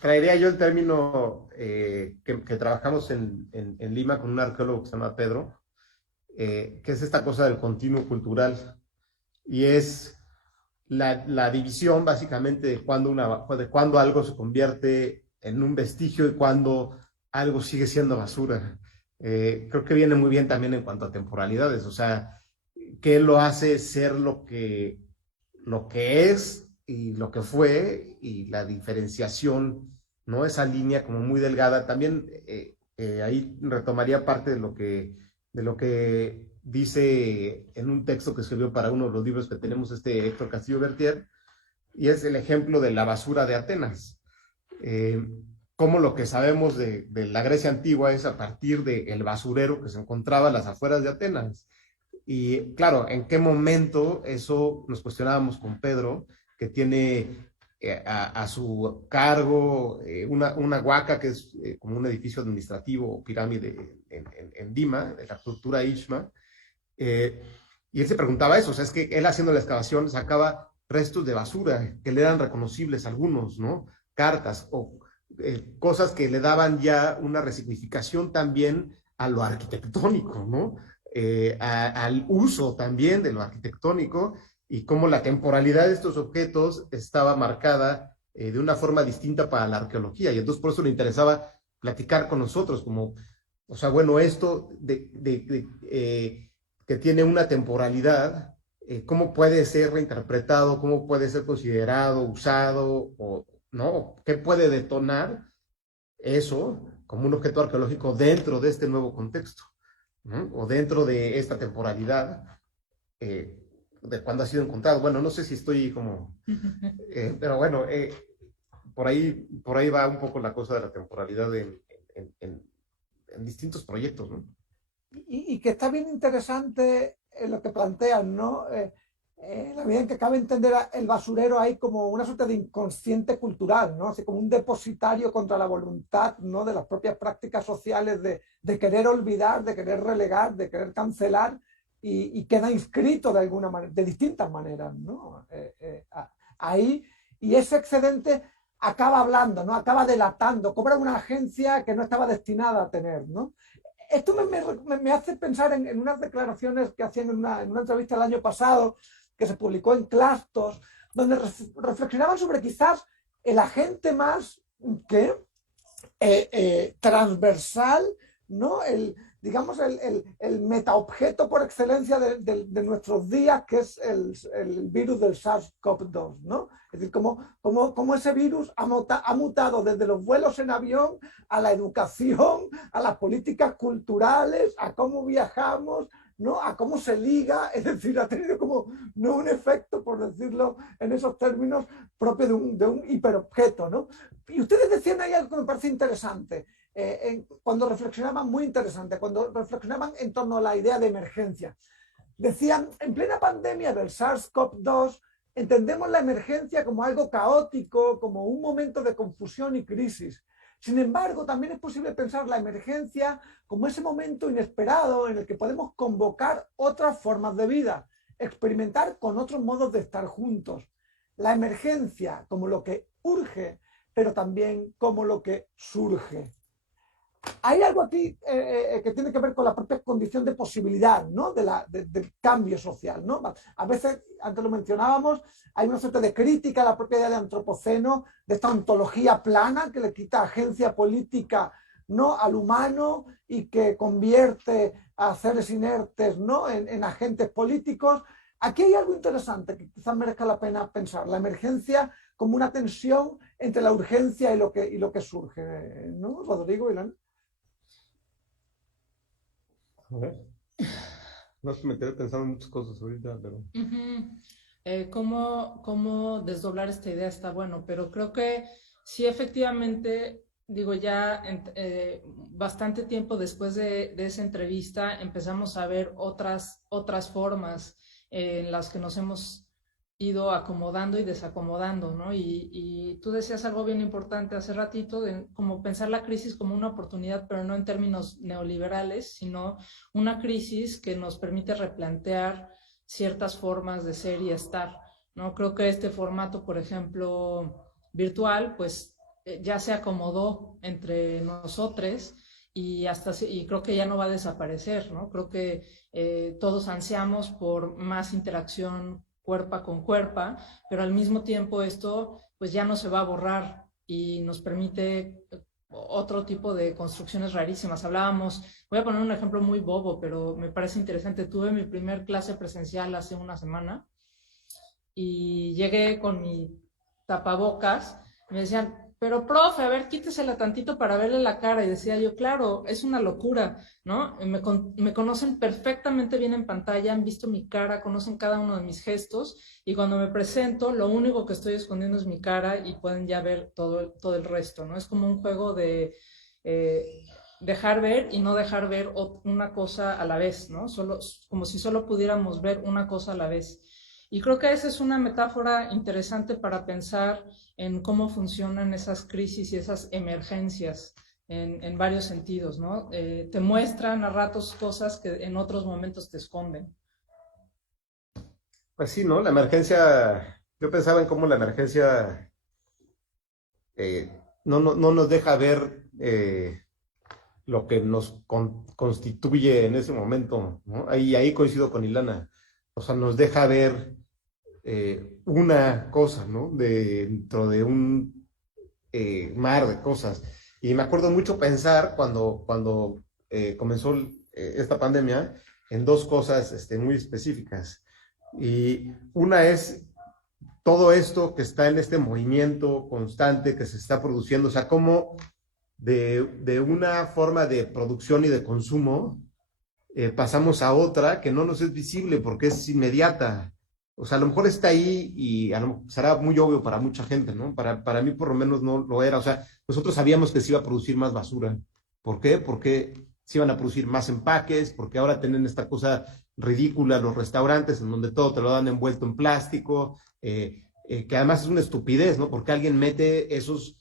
Traería yo el término que trabajamos en Lima con un arqueólogo que se llama Pedro, que es esta cosa del continuo cultural, y es la división básicamente de cuando algo se convierte en un vestigio y cuando algo sigue siendo basura. Creo que viene muy bien también en cuanto a temporalidades, o sea, qué lo hace ser lo que es y lo que fue, y la diferenciación, ¿no? Esa línea como muy delgada. También ahí retomaría parte de lo que dice en un texto que escribió para uno de los libros que tenemos Héctor Castillo Bertier, y es el ejemplo de la basura de Atenas. Cómo lo que sabemos de la Grecia antigua es a partir del basurero que se encontraba a las afueras de Atenas. Y claro, ¿en qué momento eso nos cuestionábamos con Pedro, que tiene a su cargo una huaca que es como un edificio administrativo o pirámide en Dima, de la cultura Ishma? Y él se preguntaba eso, o sea, es que él haciendo la excavación sacaba restos de basura que le eran reconocibles algunos, ¿no? Cartas o cosas que le daban ya una resignificación también a lo arquitectónico, ¿no? Al uso también de lo arquitectónico, y cómo la temporalidad de estos objetos estaba marcada de una forma distinta para la arqueología. Y entonces por eso le interesaba platicar con nosotros, como, o sea, bueno, esto que tiene una temporalidad, cómo puede ser reinterpretado, cómo puede ser considerado, usado, o no, qué puede detonar eso como un objeto arqueológico dentro de este nuevo contexto, ¿no? O dentro de esta temporalidad de cuando ha sido encontrado. Bueno, no sé si estoy como, pero bueno, por ahí va un poco la cosa de la temporalidad en distintos proyectos, ¿no? Y que está bien interesante lo que plantean, ¿no? En la medida en que cabe entender el basurero ahí como una suerte de inconsciente cultural, ¿no? Así como un depositario contra la voluntad, ¿no? De las propias prácticas sociales de querer olvidar, de querer relegar, de querer cancelar, y queda inscrito de alguna manera, de distintas maneras, ¿no? Ahí, y ese excedente acaba hablando, ¿no? Acaba delatando, cobra una agencia que no estaba destinada a tener, ¿no? Esto me hace pensar en unas declaraciones que hacían en una entrevista el año pasado, que se publicó en Clastos, donde reflexionaban sobre quizás el agente más que transversal, ¿no? Digamos, el metaobjeto por excelencia de nuestros días, que es el virus del SARS-CoV-2, ¿no? Es decir, cómo ese virus ha mutado desde los vuelos en avión a la educación, a las políticas culturales, a cómo viajamos, ¿no? A cómo se liga, es decir, ha tenido como no un efecto, por decirlo en esos términos, propio de un hiperobjeto, ¿no? Y ustedes decían ahí algo que me parece interesante, cuando reflexionaban, muy interesante, cuando reflexionaban en torno a la idea de emergencia. Decían, en plena pandemia del SARS-CoV-2, entendemos la emergencia como algo caótico, como un momento de confusión y crisis. Sin embargo, también es posible pensar la emergencia como ese momento inesperado en el que podemos convocar otras formas de vida, experimentar con otros modos de estar juntos. La emergencia como lo que urge, pero también como lo que surge. Hay algo aquí que tiene que ver con la propia condición de posibilidad, ¿no? Del cambio social, ¿no? A veces, antes lo mencionábamos, hay una suerte de crítica a la propia idea de antropoceno, de esta ontología plana que le quita agencia política, ¿no?, al humano y que convierte a seres inertes, ¿no?, en agentes políticos. Aquí hay algo interesante que quizás merezca la pena pensar, la emergencia como una tensión entre la urgencia y lo que surge, ¿no, Rodrigo, Ilan? A ver. No sé, me quedé pensando en muchas cosas ahorita, pero... ¿Cómo desdoblar esta idea está bueno? Pero creo que sí, efectivamente, digo, ya bastante tiempo después de esa entrevista empezamos a ver otras formas en las que nos hemos ido acomodando y desacomodando, ¿no? Y tú decías algo bien importante hace ratito, de como pensar la crisis como una oportunidad, pero no en términos neoliberales, sino una crisis que nos permite replantear ciertas formas de ser y estar, ¿no? Creo que este formato, por ejemplo, virtual, pues ya se acomodó entre nosotros y creo que ya no va a desaparecer, ¿no? Creo que todos ansiamos por más interacción cuerpo con cuerpo, pero al mismo tiempo esto pues ya no se va a borrar y nos permite otro tipo de construcciones rarísimas. Hablábamos, voy a poner un ejemplo muy bobo, pero me parece interesante. Tuve mi primer clase presencial hace una semana y llegué con mi tapabocas. Me decían, pero profe, a ver, quítesela tantito para verle la cara. Y decía yo, claro, es una locura, ¿no? Me conocen perfectamente bien en pantalla, han visto mi cara, conocen cada uno de mis gestos. Y cuando me presento, lo único que estoy escondiendo es mi cara y pueden ya ver todo el resto, ¿no? Es como un juego de dejar ver y no dejar ver una cosa a la vez, ¿no? Como si solo pudiéramos ver una cosa a la vez. Y creo que esa es una metáfora interesante para pensar en cómo funcionan esas crisis y esas emergencias en varios sentidos, ¿no? Te muestran a ratos cosas que en otros momentos te esconden. Pues sí, ¿no? La emergencia, yo pensaba en cómo la emergencia no nos deja ver lo que nos constituye en ese momento, ¿no? Ahí coincido con Ilana. O sea, nos deja ver una cosa, ¿no? Dentro de un mar de cosas. Y me acuerdo mucho pensar cuando comenzó esta pandemia en dos cosas muy específicas. Y una es todo esto que está en este movimiento constante que se está produciendo, o sea, cómo de una forma de producción y de consumo pasamos a otra que no nos es visible porque es inmediata. O sea, a lo mejor está ahí y será muy obvio para mucha gente, ¿no? Para mí por lo menos no lo era. O sea, nosotros sabíamos que se iba a producir más basura. ¿Por qué? Porque se iban a producir más empaques, porque ahora tienen esta cosa ridícula los restaurantes en donde todo te lo dan envuelto en plástico, que además es una estupidez, ¿no? Porque alguien mete esos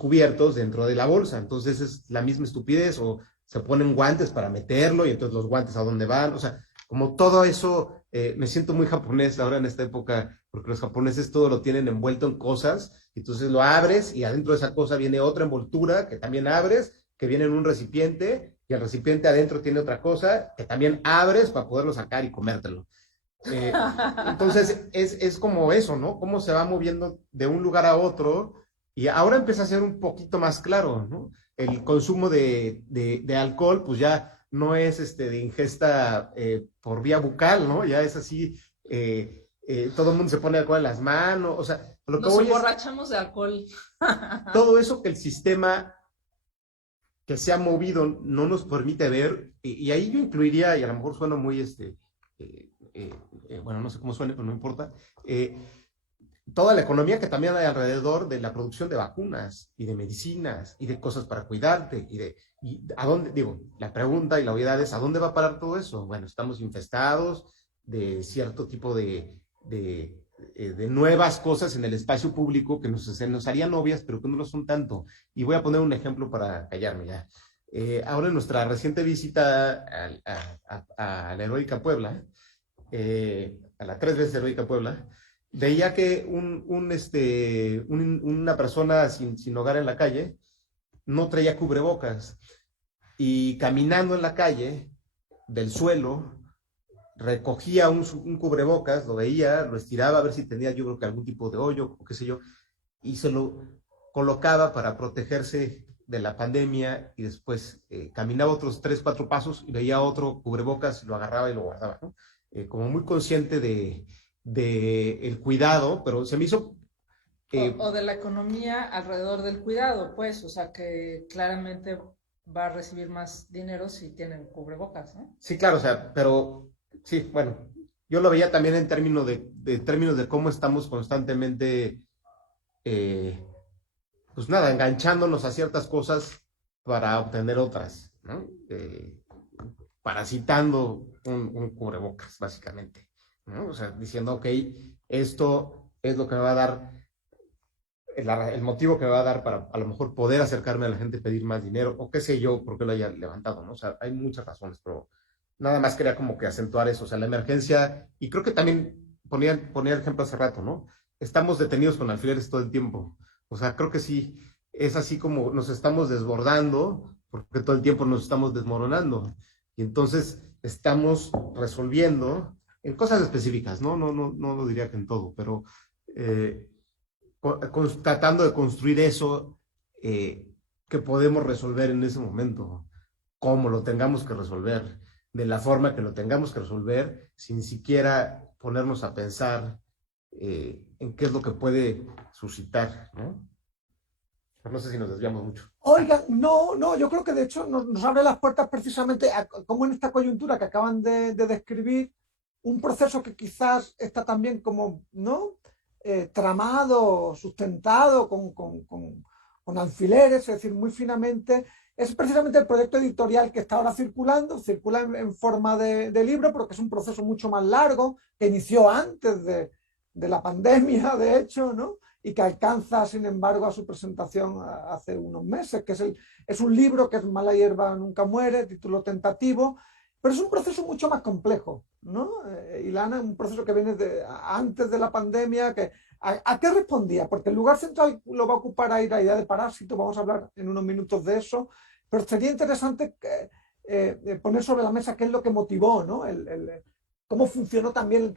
cubiertos dentro de la bolsa. Entonces es la misma estupidez, o se ponen guantes para meterlo y entonces los guantes a dónde van, o sea, como todo eso, me siento muy japonés ahora en esta época, porque los japoneses todo lo tienen envuelto en cosas, entonces lo abres y adentro de esa cosa viene otra envoltura que también abres, que viene en un recipiente, y el recipiente adentro tiene otra cosa que también abres para poderlo sacar y comértelo. Entonces es como eso, ¿no? Cómo se va moviendo de un lugar a otro, y ahora empieza a ser un poquito más claro, ¿no? El consumo de alcohol, pues ya no es de ingesta por vía bucal, ¿no? Ya es así, todo el mundo se pone alcohol en las manos, o sea, lo que Nos voy es emborrachamos de alcohol. todo eso que el sistema que se ha movido no nos permite ver, y ahí yo incluiría, y a lo mejor suena muy, bueno, no sé cómo suene, pero no importa, toda la economía que también hay alrededor de la producción de vacunas y de medicinas y de cosas para cuidarte y a dónde, digo, la pregunta y la obviedad es, ¿a dónde va a parar todo eso? Bueno, estamos infestados de cierto tipo de nuevas cosas en el espacio público que se nos harían obvias, pero que no lo son tanto. Y voy a poner un ejemplo para callarme ya. Ahora en nuestra reciente visita a la Heroica Puebla, a la 3 veces Heroica Puebla, veía que una persona sin hogar en la calle no traía cubrebocas y caminando en la calle del suelo recogía un cubrebocas, lo veía, lo estiraba a ver si tenía yo creo que algún tipo de hoyo o qué sé yo, y se lo colocaba para protegerse de la pandemia y después caminaba otros 3, 4 pasos y veía otro cubrebocas, lo agarraba y lo guardaba, ¿no? Como muy consciente de el cuidado, pero se me hizo... O de la economía alrededor del cuidado, pues, o sea, que claramente va a recibir más dinero si tienen cubrebocas, ¿no? Sí, claro, o sea, pero sí, bueno, yo lo veía también en términos de cómo estamos constantemente, eh, pues nada, enganchándonos a ciertas cosas para obtener otras, ¿no? Parasitando un cubrebocas, básicamente, ¿no? O sea, diciendo, ok, esto es lo que me va a dar, el motivo que me va a dar para a lo mejor poder acercarme a la gente, pedir más dinero, o qué sé yo, por qué lo haya levantado, ¿no? O sea, hay muchas razones, pero nada más quería como que acentuar eso, o sea, la emergencia, y creo que también ponía el ejemplo hace rato, ¿no? Estamos detenidos con alfileres todo el tiempo, o sea, creo que sí, es así como nos estamos desbordando, porque todo el tiempo nos estamos desmoronando, y entonces estamos resolviendo en cosas específicas, ¿no? No lo diría que en todo, pero... Eh, tratando de construir eso que podemos resolver en ese momento, cómo lo tengamos que resolver, de la forma que lo tengamos que resolver, sin siquiera ponernos a pensar en qué es lo que puede suscitar, ¿no? No sé si nos desviamos mucho. Oigan, no, yo creo que de hecho nos abre las puertas precisamente, como en esta coyuntura que acaban de describir, un proceso que quizás está también como, ¿no? Tramado, sustentado con alfileres, es decir, muy finamente. Es precisamente el proyecto editorial que está ahora circulando, circula en forma de libro, pero que es un proceso mucho más largo, que inició antes de la pandemia, de hecho, ¿no? Y que alcanza, sin embargo, a su presentación hace unos meses, que es un libro que es Mala hierba nunca muere, título tentativo, pero es un proceso mucho más complejo, ¿no? Ilana, un proceso que viene antes de la pandemia, ¿a qué respondía? Porque el lugar central lo va a ocupar ahí la idea de parásito, vamos a hablar en unos minutos de eso, pero sería interesante poner sobre la mesa qué es lo que motivó, ¿no? Cómo funcionó también,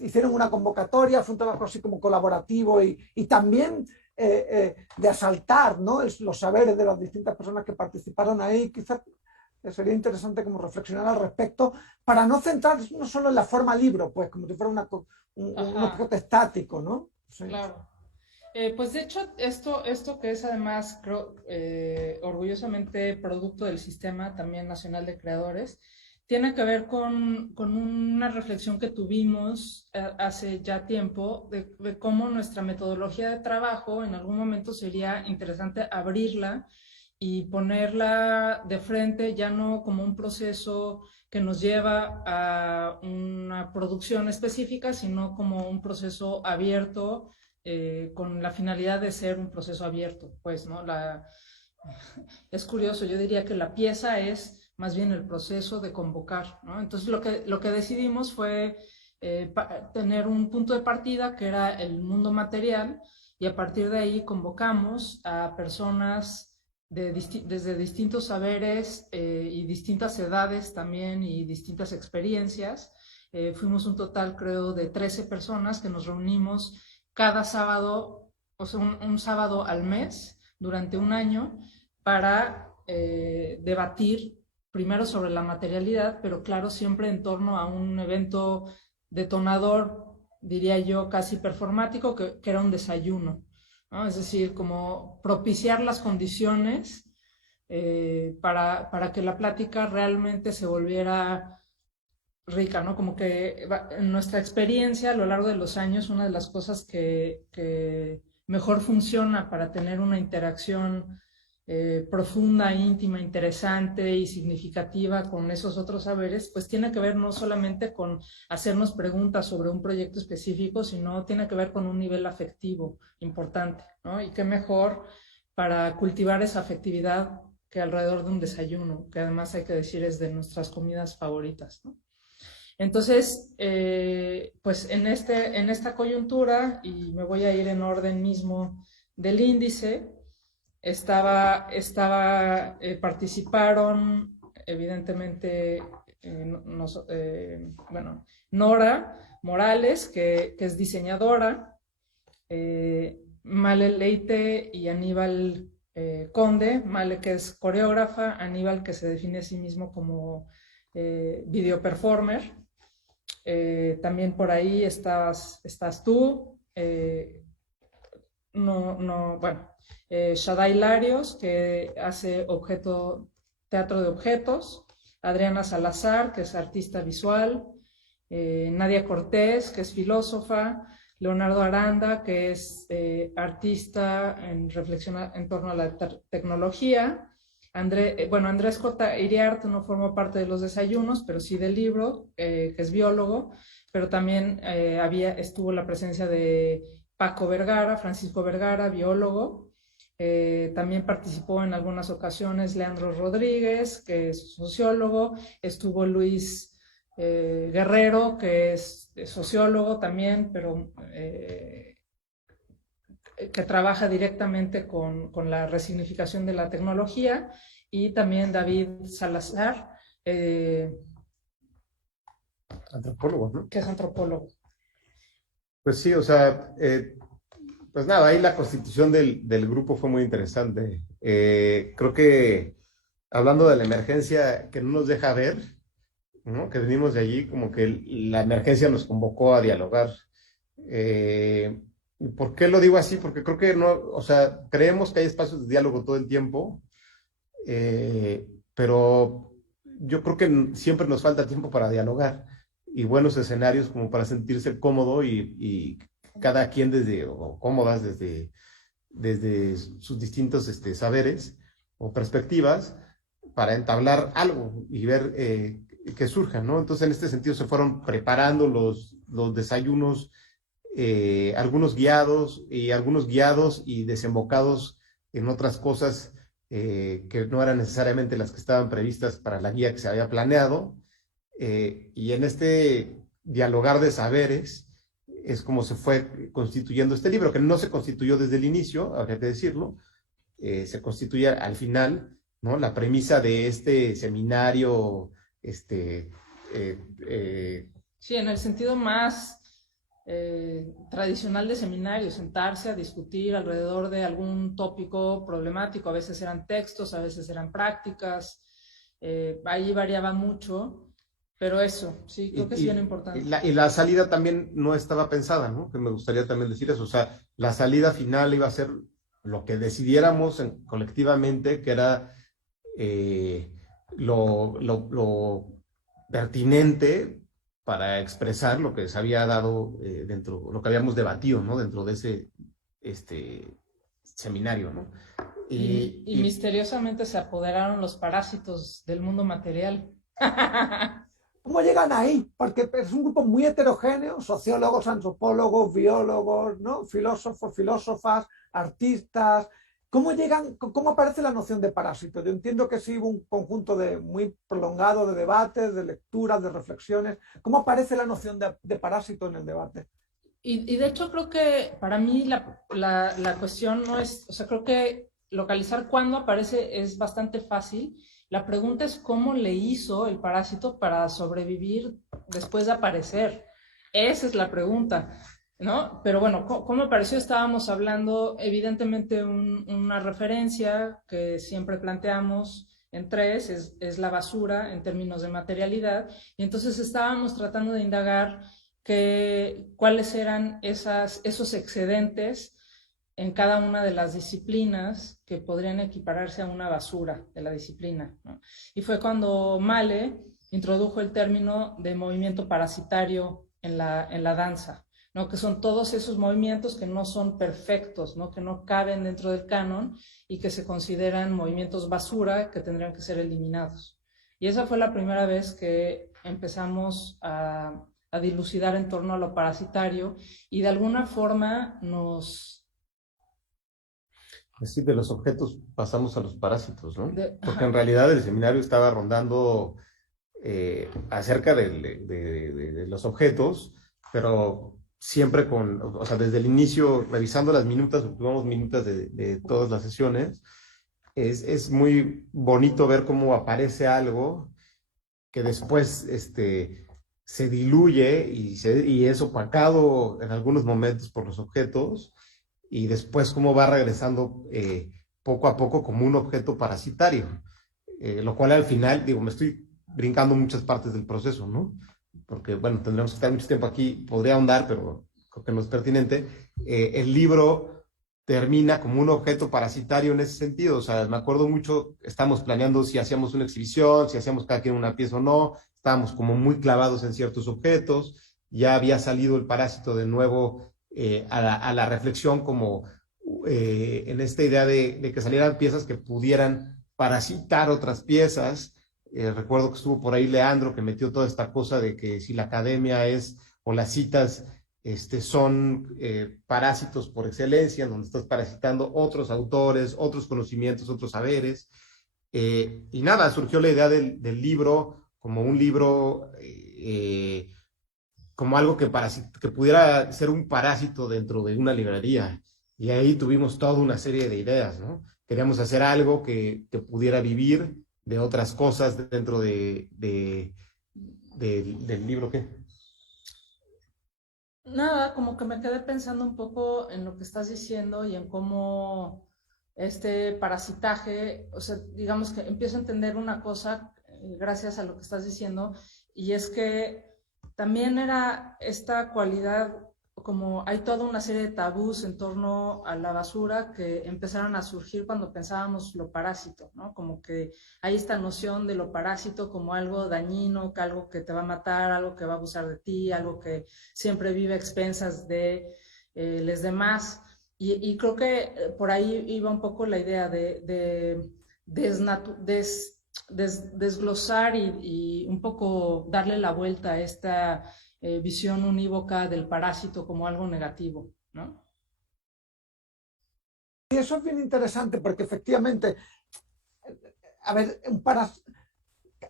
hicieron una convocatoria, fue un trabajo así como colaborativo y también de asaltar, ¿no? Los saberes de las distintas personas que participaron ahí. Quizás sería interesante como reflexionar al respecto para no centrarnos no solo en la forma libro, pues como si fuera un objeto estático, ¿no? Sí. Claro. Pues de hecho, esto que es además, creo, orgullosamente producto del Sistema también Nacional de Creadores, tiene que ver con una reflexión que tuvimos hace ya tiempo de cómo nuestra metodología de trabajo en algún momento sería interesante abrirla y ponerla de frente ya no como un proceso que nos lleva a una producción específica, sino como un proceso abierto con la finalidad de ser un proceso abierto, pues, ¿no? Es curioso, yo diría que la pieza es más bien el proceso de convocar, ¿no? Entonces lo que decidimos fue tener un punto de partida que era el mundo material y a partir de ahí convocamos a personas desde distintos saberes y distintas edades también y distintas experiencias. Fuimos un total, creo, de 13 personas que nos reunimos cada sábado, o sea, un sábado al mes durante un año para debatir primero sobre la materialidad, pero claro, siempre en torno a un evento detonador, diría yo, casi performático, que era un desayuno, ¿no? Es decir, como propiciar las condiciones para que la plática realmente se volviera rica, ¿no? Como que en nuestra experiencia a lo largo de los años, una de las cosas que mejor funciona para tener una interacción profunda, íntima, interesante y significativa con esos otros saberes, pues tiene que ver no solamente con hacernos preguntas sobre un proyecto específico, sino tiene que ver con un nivel afectivo importante, ¿no? Y qué mejor para cultivar esa afectividad que alrededor de un desayuno, que además hay que decir es de nuestras comidas favoritas, ¿no? Entonces, pues en esta coyuntura, y me voy a ir en orden mismo del índice, participaron evidentemente, bueno, Nora Morales, que es diseñadora, Male Leite y Aníbal Conde, Male que es coreógrafa, Aníbal que se define a sí mismo como video performer. También por ahí estás tú, bueno, Shadai Larios, que hace teatro de objetos, Adriana Salazar, que es artista visual, Nadia Cortés, que es filósofa, Leonardo Aranda, que es artista en reflexión en torno a la tecnología. Andrés J. Iriart no formó parte de los desayunos, pero sí del libro, que es biólogo, pero también estuvo la presencia de Paco Vergara, Francisco Vergara, biólogo. También participó en algunas ocasiones Leandro Rodríguez, que es sociólogo. Estuvo Luis Guerrero, que es sociólogo también, pero que trabaja directamente con la resignificación de la tecnología, y también David Salazar, Antropólogo, ¿no? que es antropólogo. Pues sí, o sea, pues nada, ahí la constitución del grupo fue muy interesante. Creo que hablando de la emergencia que no nos deja ver, ¿no? Que venimos de allí, como que la emergencia nos convocó a dialogar. ¿Por qué lo digo así? Porque creo que no, o sea, creemos que hay espacios de diálogo todo el tiempo, pero yo creo que siempre nos falta tiempo para dialogar y buenos escenarios como para sentirse cómodo y cada quien o cómodas desde sus distintos saberes o perspectivas para entablar algo y ver que surja, ¿no? Entonces, en este sentido, se fueron preparando los desayunos, algunos guiados y desembocados en otras cosas que no eran necesariamente las que estaban previstas para la guía que se había planeado. Y en este dialogar de saberes es como se fue constituyendo este libro, que no se constituyó desde el inicio, habría que decirlo, se constituye al final, ¿no? La premisa de este seminario, Sí, en el sentido más tradicional de seminario, sentarse a discutir alrededor de algún tópico problemático. A veces eran textos, a veces eran prácticas, ahí variaba mucho, pero eso, sí, creo que es bien importante. Y la salida también no estaba pensada, ¿no? Que me gustaría también decir eso, o sea, la salida final iba a ser lo que decidiéramos colectivamente, que era lo pertinente para expresar lo que se había dado lo que habíamos debatido, ¿no? Dentro de ese seminario, ¿no? Y misteriosamente se apoderaron los parásitos del mundo material. ¿Cómo llegan ahí? Porque es un grupo muy heterogéneo, sociólogos, antropólogos, biólogos, ¿no? Filósofos, filósofas, artistas. ¿Cómo llegan, cómo aparece la noción de parásito? Yo entiendo que sí hubo un conjunto muy prolongado de debates, de lecturas, de reflexiones. ¿Cómo aparece la noción de parásito en el debate? Y de hecho creo que para mí la cuestión no es, o sea, creo que localizar cuándo aparece es bastante fácil. La pregunta es cómo le hizo el parásito para sobrevivir después de aparecer. Esa es la pregunta, ¿no? Pero bueno, ¿cómo apareció? Estábamos hablando, evidentemente, una referencia que siempre planteamos en tres, es la basura en términos de materialidad, y entonces estábamos tratando de indagar cuáles eran esos excedentes en cada una de las disciplinas que podrían equipararse a una basura de la disciplina, ¿no? Y fue cuando Male introdujo el término de movimiento parasitario en la danza, ¿no? Que son todos esos movimientos que no son perfectos, ¿no? Que no caben dentro del canon y que se consideran movimientos basura que tendrían que ser eliminados. Y esa fue la primera vez que empezamos a dilucidar en torno a lo parasitario y de alguna forma Es decir, de los objetos pasamos a los parásitos, ¿no? Porque en ajá, realidad el seminario estaba rondando acerca de los objetos, pero siempre o sea, desde el inicio, revisando las minutas, porque tomamos minutas de todas las sesiones, es muy bonito ver cómo aparece algo que después se diluye y es opacado en algunos momentos por los objetos, y después cómo va regresando poco a poco como un objeto parasitario, lo cual al final, digo, me estoy brincando muchas partes del proceso, ¿no? Porque, bueno, tendremos que estar mucho tiempo aquí, podría ahondar, pero creo que no es pertinente. El libro termina como un objeto parasitario en ese sentido. O sea, me acuerdo mucho, estábamos planeando si hacíamos una exhibición, si hacíamos cada quien una pieza o no, estábamos como muy clavados en ciertos objetos, ya había salido el parásito de nuevo a la reflexión como en esta idea de que salieran piezas que pudieran parasitar otras piezas. Recuerdo que estuvo por ahí Leandro, que metió toda esta cosa de que si la academia o las citas son parásitos por excelencia, donde estás parasitando otros autores, otros conocimientos, otros saberes. Y nada, surgió la idea del libro como un libro, como algo que pudiera ser un parásito dentro de una librería. Y ahí tuvimos toda una serie de ideas, ¿no? Queríamos hacer algo que pudiera vivir de otras cosas dentro del libro. ¿Qué? nada, como que me quedé pensando un poco en lo que estás diciendo y en cómo este parasitaje, o sea, digamos que empiezo a entender una cosa gracias a lo que estás diciendo, y es que también era esta cualidad, como hay toda una serie de tabús en torno a la basura que empezaron a surgir cuando pensábamos lo parásito, ¿no? Como que hay esta noción de lo parásito como algo dañino, que algo que te va a matar, algo que va a abusar de ti, algo que siempre vive a expensas de los demás. Y creo que por ahí iba un poco la idea de desglosar y un poco darle la vuelta a esta visión unívoca del parásito como algo negativo, ¿no? Y eso es bien interesante porque efectivamente, a ver,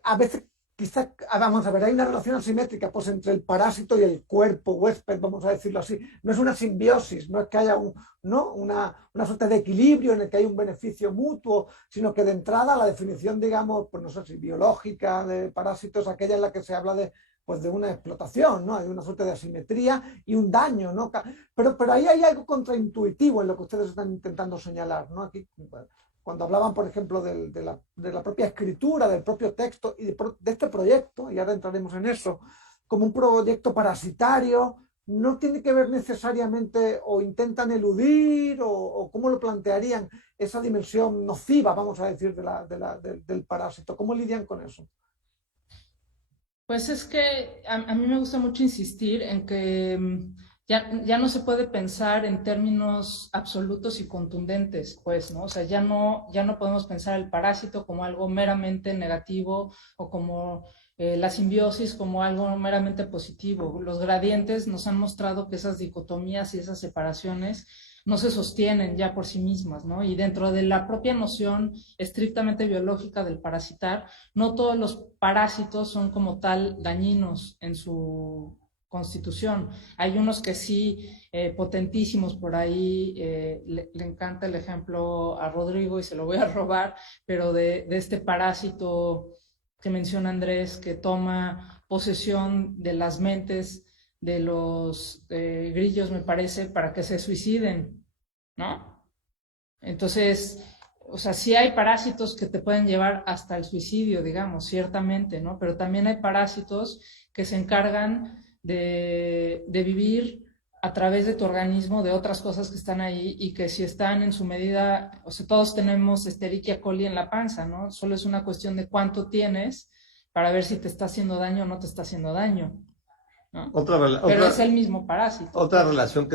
a veces quizás, vamos a ver, hay una relación asimétrica pues, entre el parásito y el cuerpo huésped, vamos a decirlo así. No es una simbiosis, no es que haya ¿no? una suerte de equilibrio en el que hay un beneficio mutuo, sino que de entrada la definición, digamos, pues no sé si biológica de parásitos, aquella en la que se habla pues de una explotación, ¿no? Hay una suerte de asimetría y un daño, ¿no? Pero ahí hay algo contraintuitivo en lo que ustedes están intentando señalar, ¿no? Aquí, cuando hablaban, por ejemplo, de la propia escritura, del propio texto y de este proyecto, y ahora entraremos en eso, como un proyecto parasitario, no tiene que ver necesariamente o intentan eludir o cómo lo plantearían esa dimensión nociva, vamos a decir, del parásito. ¿Cómo lidian con eso? Pues es que a mí me gusta mucho insistir en que ya no se puede pensar en términos absolutos y contundentes, pues, ¿no? O sea, ya no podemos pensar el parásito como algo meramente negativo o como la simbiosis como algo meramente positivo. Los gradientes nos han mostrado que esas dicotomías y esas separaciones no se sostienen ya por sí mismas, ¿no? Y dentro de la propia noción estrictamente biológica del parasitar, no todos los parásitos son como tal dañinos en su constitución. Hay unos que sí, potentísimos por ahí, le encanta el ejemplo a Rodrigo y se lo voy a robar, pero de este parásito que menciona Andrés, que toma posesión de las mentes de los grillos, me parece, para que se suiciden, ¿no? Entonces, o sea, sí hay parásitos que te pueden llevar hasta el suicidio, digamos, ciertamente, ¿no? Pero también hay parásitos que se encargan de vivir a través de tu organismo de otras cosas que están ahí y que si están en su medida, o sea, todos tenemos Escherichia coli en la panza, ¿no? Solo es una cuestión de cuánto tienes para ver si te está haciendo daño o no te está haciendo daño, ¿no? Pero es el mismo parásito. Otra relación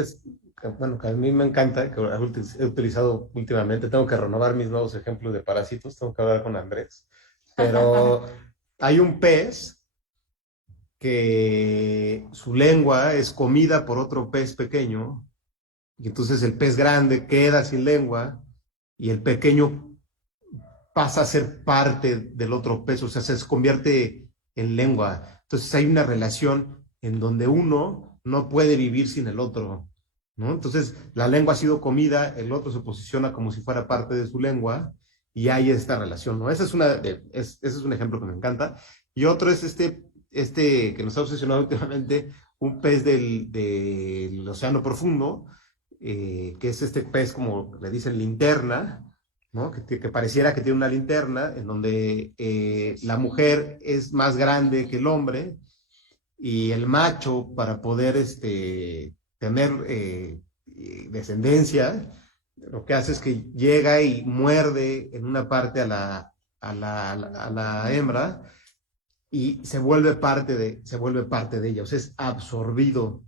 bueno, que a mí me encanta, que he utilizado últimamente, tengo que renovar mis nuevos ejemplos de parásitos, tengo que hablar con Andrés, pero hay un pez que su lengua es comida por otro pez pequeño, y entonces el pez grande queda sin lengua y el pequeño pasa a ser parte del otro pez, o sea, se convierte en lengua. Entonces hay una relación en donde uno no puede vivir sin el otro, ¿no? Entonces la lengua ha sido comida, el otro se posiciona como si fuera parte de su lengua y hay esta relación, ¿no? Ese es un ejemplo que me encanta. Y otro es este que nos ha obsesionado últimamente, un pez del océano profundo, que es este pez, como le dicen, linterna, ¿no? Que pareciera que tiene una linterna, en donde la mujer es más grande que el hombre, y el macho, para poder tener descendencia, lo que hace es que llega y muerde en una parte a la hembra, y se vuelve parte de ella, o sea, es absorbido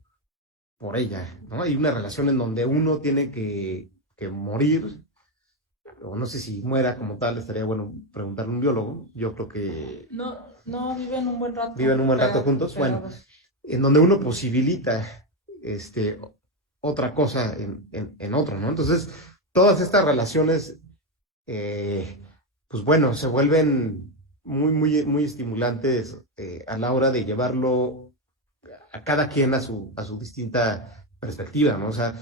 por ella, ¿no? Hay una relación en donde uno tiene que morir, o no sé si muera como tal, estaría bueno preguntarle a un biólogo. Yo creo que No, viven un buen rato. viven un buen rato juntos. Bueno, en donde uno posibilita otra cosa en otro, ¿no? Entonces, todas estas relaciones, pues bueno, se vuelven muy, muy, muy estimulantes a la hora de llevarlo a cada quien a su distinta perspectiva, ¿no? O sea,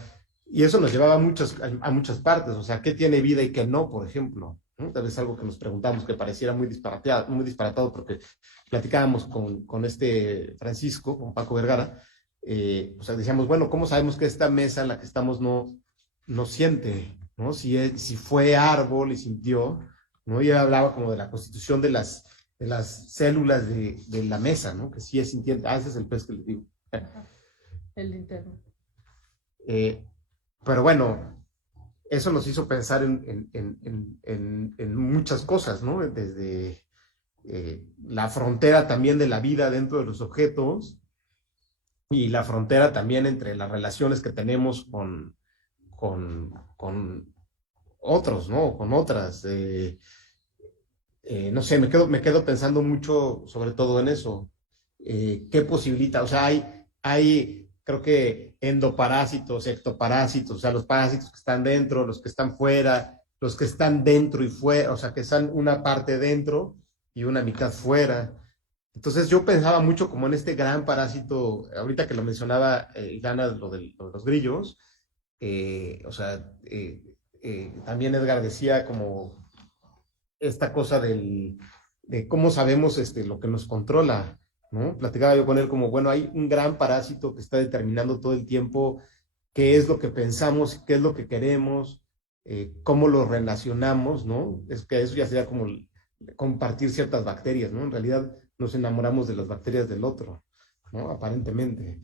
y eso nos llevaba a muchas partes, o sea, ¿qué tiene vida y qué no, por ejemplo? ¿No? Tal vez algo que nos preguntamos que pareciera muy disparatado, porque platicábamos con este Francisco, con Paco Vergara, o sea, decíamos, bueno, ¿cómo sabemos que esta mesa en la que estamos no siente, ¿no? Si fue árbol y sintió, ¿no? Y él hablaba como de la constitución de las células de la mesa, ¿no? Que sí es sintiente. Ese es el pez que les digo. El interno. Pero bueno, eso nos hizo pensar en muchas cosas, ¿no? Desde la frontera también de la vida dentro de los objetos, y la frontera también entre las relaciones que tenemos con otros, ¿no? Con otras. No sé, me quedo pensando mucho sobre todo en eso. ¿Qué posibilita? O sea, hay, creo que endoparásitos, ectoparásitos, o sea, los parásitos que están dentro, los que están fuera, los que están dentro y fuera, o sea, que están una parte dentro y una mitad fuera. Entonces yo pensaba mucho como en este gran parásito, ahorita que lo mencionaba Ilana, lo de los grillos, o sea, también Edgar decía como esta cosa de cómo sabemos lo que nos controla, ¿no? Platicaba yo con él como, bueno, hay un gran parásito que está determinando todo el tiempo qué es lo que pensamos, qué es lo que queremos, cómo lo relacionamos, ¿no? Es que eso ya sería como compartir ciertas bacterias, ¿no? En realidad nos enamoramos de las bacterias del otro, ¿no? Aparentemente.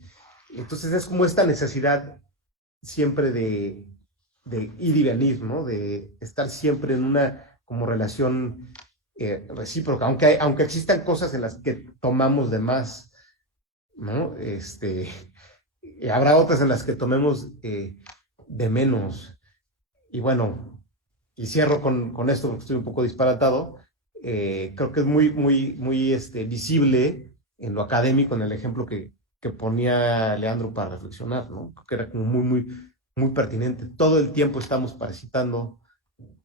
Entonces es como esta necesidad siempre de ir y venir, ¿no? De estar siempre en una como relación recíproca, aunque existan cosas en las que tomamos de más, ¿no? Habrá otras en las que tomemos de menos. Y bueno, y cierro con esto porque estoy un poco disparatado. Creo que es muy, muy, muy visible en lo académico, en el ejemplo que ponía Leandro para reflexionar, ¿no? Creo que era como muy, muy, muy pertinente. Todo el tiempo estamos parasitando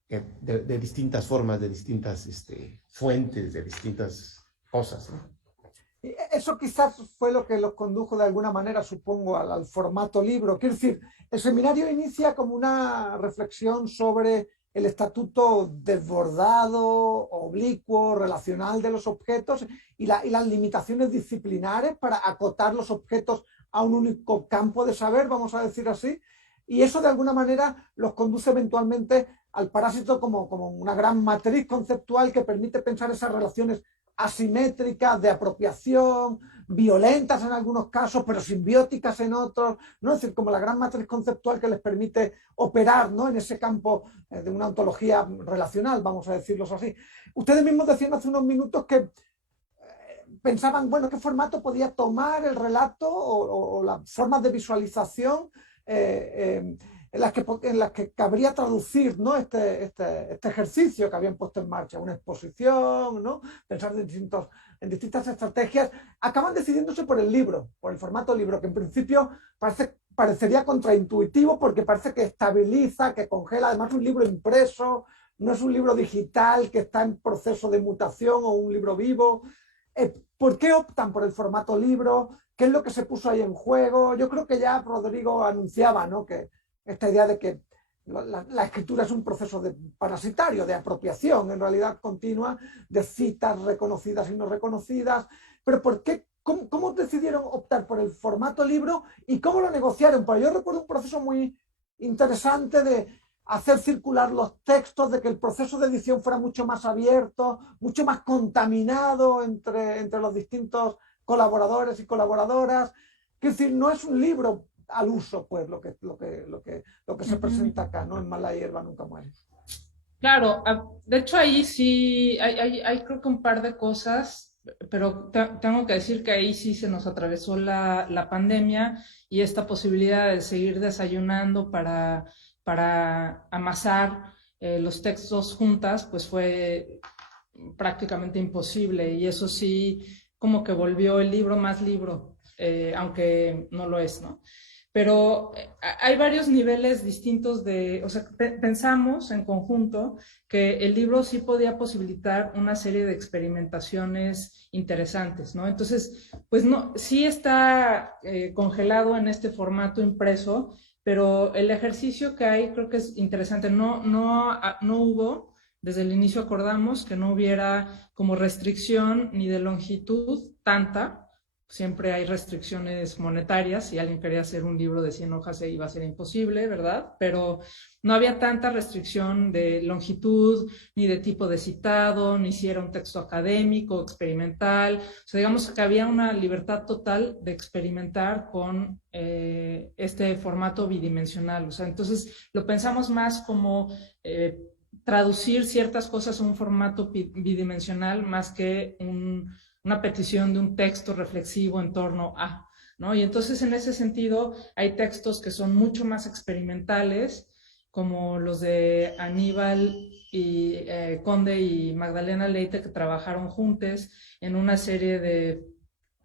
de distintas formas, de distintas fuentes, de distintas cosas, ¿no? Eso quizás fue lo que los condujo de alguna manera, supongo, al formato libro. Quiero decir, el seminario inicia como una reflexión sobre el estatuto desbordado, oblicuo, relacional de los objetos y las limitaciones disciplinares para acotar los objetos a un único campo de saber, vamos a decir así. Y eso de alguna manera los conduce eventualmente al parásito como una gran matriz conceptual que permite pensar esas relaciones asimétricas, de apropiación, violentas en algunos casos, pero simbióticas en otros, ¿no? Es decir, como la gran matriz conceptual que les permite operar, ¿no?, en ese campo de una ontología relacional, vamos a decirlo así. Ustedes mismos decían hace unos minutos que pensaban, bueno, qué formato podía tomar el relato o las formas de visualización en las que cabría traducir, ¿no?, este ejercicio que habían puesto en marcha, una exposición, ¿no?, pensar en distintas estrategias. Acaban decidiéndose por el libro, por el formato libro, que en principio parecería contraintuitivo porque parece que estabiliza, que congela. Además, un libro impreso, no es un libro digital que está en proceso de mutación o un libro vivo. ¿Por qué optan por el formato libro? ¿Qué es lo que se puso ahí en juego? Yo creo que ya Rodrigo anunciaba, ¿no?, que esta idea de que la escritura es un proceso parasitario, de apropiación, en realidad continua, de citas reconocidas y no reconocidas. Pero ¿por qué? ¿Cómo decidieron optar por el formato libro y cómo lo negociaron? Pues yo recuerdo un proceso muy interesante de hacer circular los textos, de que el proceso de edición fuera mucho más abierto, mucho más contaminado entre los distintos colaboradores y colaboradoras. Es decir, no es un libro al uso, pues, lo que se presenta acá, ¿no? En Mala hierba nunca muere. Claro, de hecho ahí sí, hay creo que un par de cosas, pero tengo que decir que ahí sí se nos atravesó la pandemia y esta posibilidad de seguir desayunando para amasar los textos juntas, pues fue prácticamente imposible y eso sí como que volvió el libro más libro, aunque no lo es, ¿no? Pero hay varios niveles distintos o sea, pensamos en conjunto que el libro sí podía posibilitar una serie de experimentaciones interesantes, ¿no? Entonces, pues no, sí está congelado en este formato impreso, pero el ejercicio que hay creo que es interesante. No hubo, desde el inicio acordamos que no hubiera como restricción ni de longitud tanta. Siempre hay restricciones monetarias. Si alguien quería hacer un libro de 100 hojas iba a ser imposible, ¿verdad? Pero no había tanta restricción de longitud, ni de tipo de citado, ni si era un texto académico, experimental. O sea, digamos que había una libertad total de experimentar con este formato bidimensional. O sea, entonces lo pensamos más como traducir ciertas cosas a un formato bidimensional más que una petición de un texto reflexivo en torno a, ¿no? Y entonces en ese sentido hay textos que son mucho más experimentales, como los de Aníbal y Conde y Magdalena Leite, que trabajaron juntos en una serie de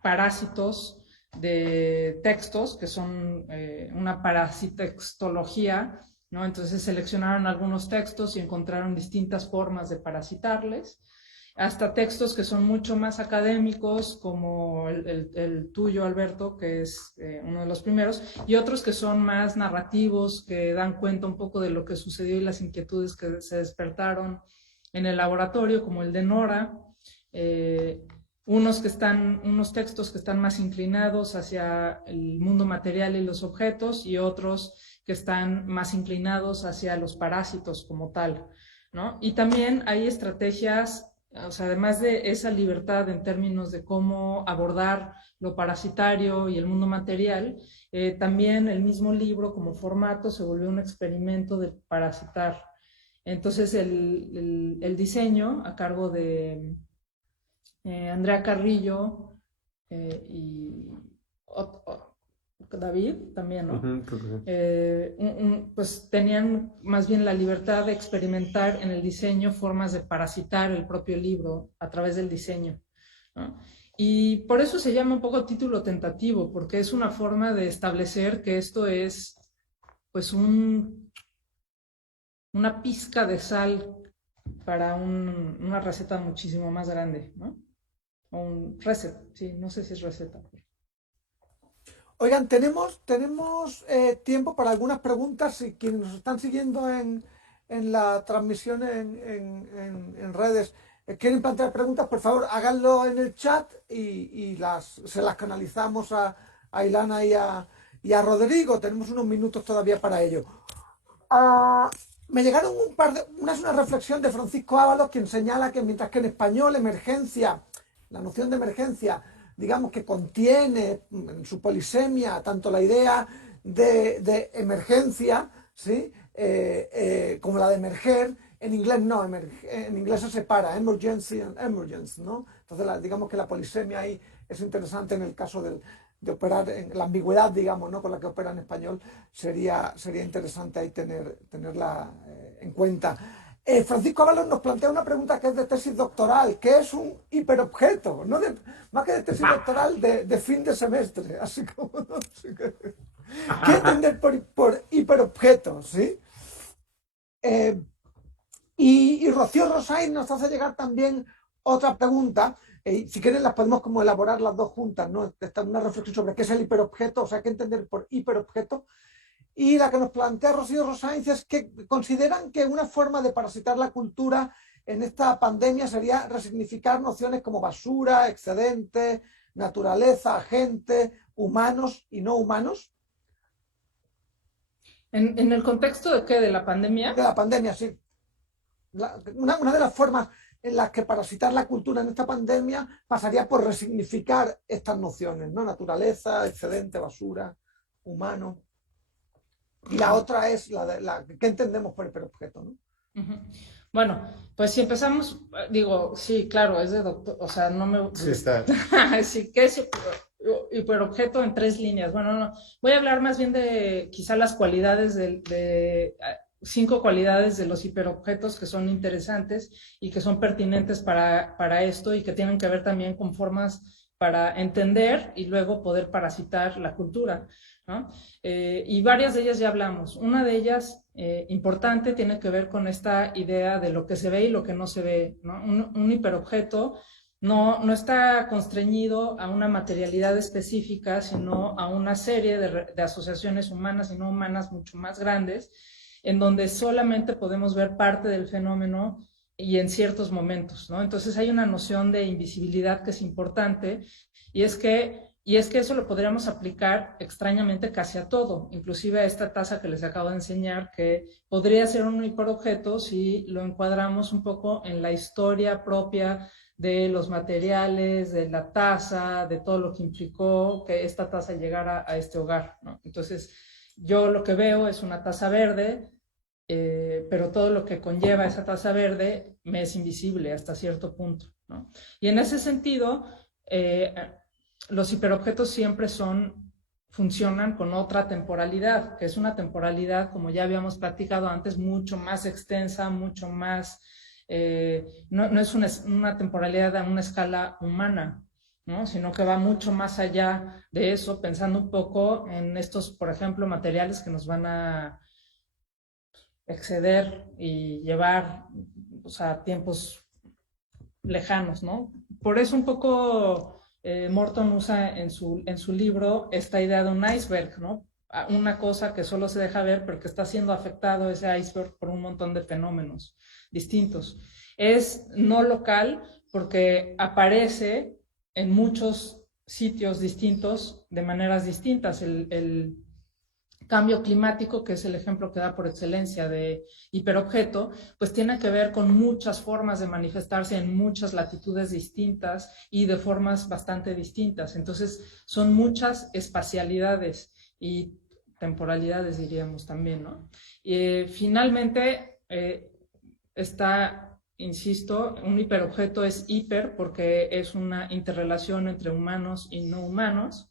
parásitos de textos, que son una parasitextología, ¿no? Entonces seleccionaron algunos textos y encontraron distintas formas de parasitarles, hasta textos que son mucho más académicos, como el tuyo, Alberto, que es uno de los primeros, y otros que son más narrativos, que dan cuenta un poco de lo que sucedió y las inquietudes que se despertaron en el laboratorio, como el de Nora, unos textos que están más inclinados hacia el mundo material y los objetos, y otros que están más inclinados hacia los parásitos como tal, ¿no? Y también hay estrategias, o sea, además de esa libertad en términos de cómo abordar lo parasitario y el mundo material, también el mismo libro como formato se volvió un experimento de parasitar. Entonces el diseño a cargo de Andrea Carrillo y David también, ¿no? Pues tenían más bien la libertad de experimentar en el diseño formas de parasitar el propio libro a través del diseño, ¿no? Y por eso se llama un poco título tentativo, porque es una forma de establecer que esto es pues una pizca de sal para una receta muchísimo más grande, ¿no? O un receta, sí, no sé si es receta. Oigan, tenemos tiempo para algunas preguntas. Si quienes nos están siguiendo en la transmisión en redes quieren plantear preguntas, por favor, háganlo en el chat y se las canalizamos a Ilana y a Rodrigo. Tenemos unos minutos todavía para ello. Me llegaron una reflexión de Francisco Ábalos, quien señala que mientras que en español emergencia La noción de emergencia, digamos que contiene en su polisemia tanto la idea de emergencia, ¿sí? Como la de emerger. En inglés no, en inglés se separa, emergency and emergence, ¿no? Entonces, digamos que la polisemia ahí es interesante en el caso de operar, en la ambigüedad, digamos, ¿no? Con la que opera en español, sería interesante ahí tenerla en cuenta. Francisco Ábalos nos plantea una pregunta que es de tesis doctoral, ¿qué es un hiperobjeto? No más que de tesis doctoral de fin de semestre, así como, ¿no? Así que, ¿qué entender por hiperobjeto? ¿Sí? Y Rocío Rosain nos hace llegar también otra pregunta, si quieren las podemos como elaborar las dos juntas, ¿no? Esta una reflexión sobre qué es el hiperobjeto, o sea, qué entender por hiperobjeto. Y la que nos plantea Rocío Rosain es que consideran que una forma de parasitar la cultura en esta pandemia sería resignificar nociones como basura, excedente, naturaleza, gente, humanos y no humanos. ¿En el contexto de qué? ¿De la pandemia? De la pandemia, sí. Una de las formas en las que parasitar la cultura en esta pandemia pasaría por resignificar estas nociones, ¿no? Naturaleza, excedente, basura, humano. Y la otra es ¿qué entendemos por hiperobjeto, ¿no? Uh-huh. Bueno, pues si empezamos, digo, sí, claro, es de doctor, o sea, no me... Sí, está. Sí, ¿qué es hiperobjeto en 3 líneas? Bueno, no, voy a hablar más bien de quizá las cualidades de 5 cualidades de los hiperobjetos que son interesantes y que son pertinentes para esto y que tienen que ver también con formas para entender y luego poder parasitar la cultura, ¿no? Y varias de ellas ya hablamos. Una de ellas, importante, tiene que ver con esta idea de lo que se ve y lo que no se ve, ¿no? Un hiperobjeto no está constreñido a una materialidad específica, sino a una serie de asociaciones humanas y no humanas mucho más grandes, en donde solamente podemos ver parte del fenómeno y en ciertos momentos, ¿no? Entonces hay una noción de invisibilidad que es importante y es que eso lo podríamos aplicar extrañamente casi a todo, inclusive a esta taza que les acabo de enseñar, que podría ser un hiperobjeto si lo encuadramos un poco en la historia propia de los materiales, de la taza, de todo lo que implicó que esta taza llegara a este hogar, ¿no? Entonces, yo lo que veo es una taza verde, pero todo lo que conlleva esa taza verde me es invisible hasta cierto punto, ¿no? Y en ese sentido, los hiperobjetos siempre funcionan con otra temporalidad, que es una temporalidad, como ya habíamos platicado antes, mucho más extensa, mucho más, no es una temporalidad a una escala humana, ¿no? Sino que va mucho más allá de eso, pensando un poco en estos, por ejemplo, materiales que nos van a exceder y llevar, o sea, tiempos lejanos, ¿no? Por eso un poco Morton usa en su libro esta idea de un iceberg, ¿no? Una cosa que solo se deja ver, pero que está siendo afectado ese iceberg por un montón de fenómenos distintos. Es no local porque aparece en muchos sitios distintos de maneras distintas. El cambio climático, que es el ejemplo que da por excelencia de hiperobjeto, pues tiene que ver con muchas formas de manifestarse en muchas latitudes distintas y de formas bastante distintas. Entonces, son muchas espacialidades y temporalidades, diríamos también, ¿no? Finalmente, está, insisto, un hiperobjeto es hiper porque es una interrelación entre humanos y no humanos.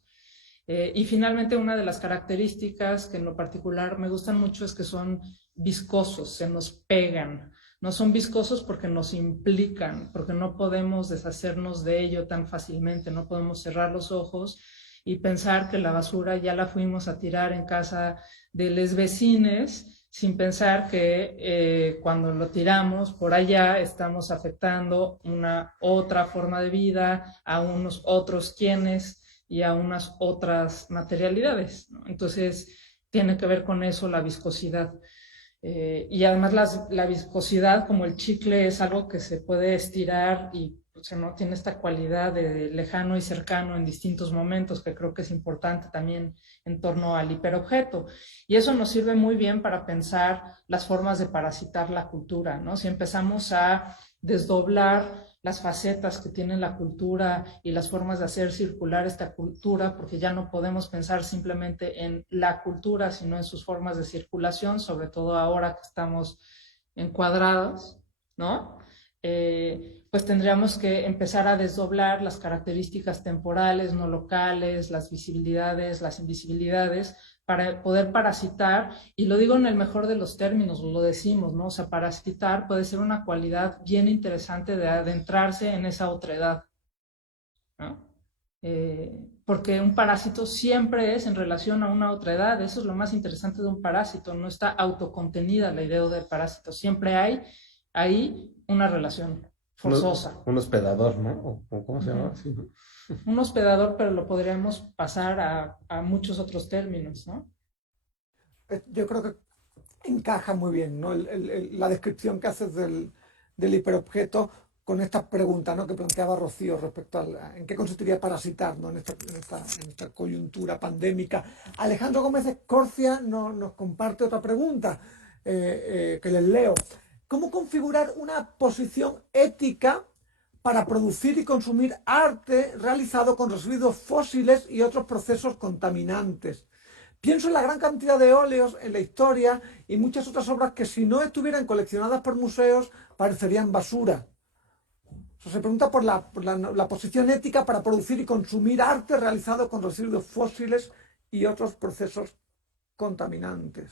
Y finalmente, una de las características que en lo particular me gustan mucho es que son viscosos, se nos pegan. No son viscosos porque nos implican, porque no podemos deshacernos de ello tan fácilmente, no podemos cerrar los ojos y pensar que la basura ya la fuimos a tirar en casa de los vecines, sin pensar que cuando lo tiramos por allá estamos afectando una otra forma de vida, a unos otros quienes y a unas otras materialidades, ¿no? Entonces, tiene que ver con eso la viscosidad. Y además la viscosidad, como el chicle, es algo que se puede estirar y ¿no? Tiene esta cualidad de lejano y cercano en distintos momentos, que creo que es importante también en torno al hiperobjeto. Y eso nos sirve muy bien para pensar las formas de parasitar la cultura, ¿no? Si empezamos a desdoblar las facetas que tiene la cultura y las formas de hacer circular esta cultura, porque ya no podemos pensar simplemente en la cultura, sino en sus formas de circulación, sobre todo ahora que estamos encuadrados, ¿no? Pues tendríamos que empezar a desdoblar las características temporales, no locales, las visibilidades, las invisibilidades, para poder parasitar, y lo digo en el mejor de los términos, lo decimos, ¿no? O sea, parasitar puede ser una cualidad bien interesante de adentrarse en esa otredad, ¿no? Porque un parásito siempre es en relación a una otredad, eso es lo más interesante de un parásito, no está autocontenida la idea del parásito, siempre hay ahí una relación forzosa. Un hospedador, ¿no? ¿O cómo se llama? Uh-huh. Sí, ¿no? Un hospedador, pero lo podríamos pasar a muchos otros términos, ¿no? Yo creo que encaja muy bien, ¿no? La descripción que haces del hiperobjeto con estas preguntas, ¿no?, que planteaba Rocío respecto a en qué consistiría parasitar, ¿no?, en esta coyuntura pandémica. Alejandro Gómez Escorcia nos comparte otra pregunta que les leo. ¿Cómo configurar una posición ética para producir y consumir arte realizado con residuos fósiles y otros procesos contaminantes? Pienso en la gran cantidad de óleos en la historia y muchas otras obras que, si no estuvieran coleccionadas por museos, parecerían basura. O sea, se pregunta por la posición ética para producir y consumir arte realizado con residuos fósiles y otros procesos contaminantes.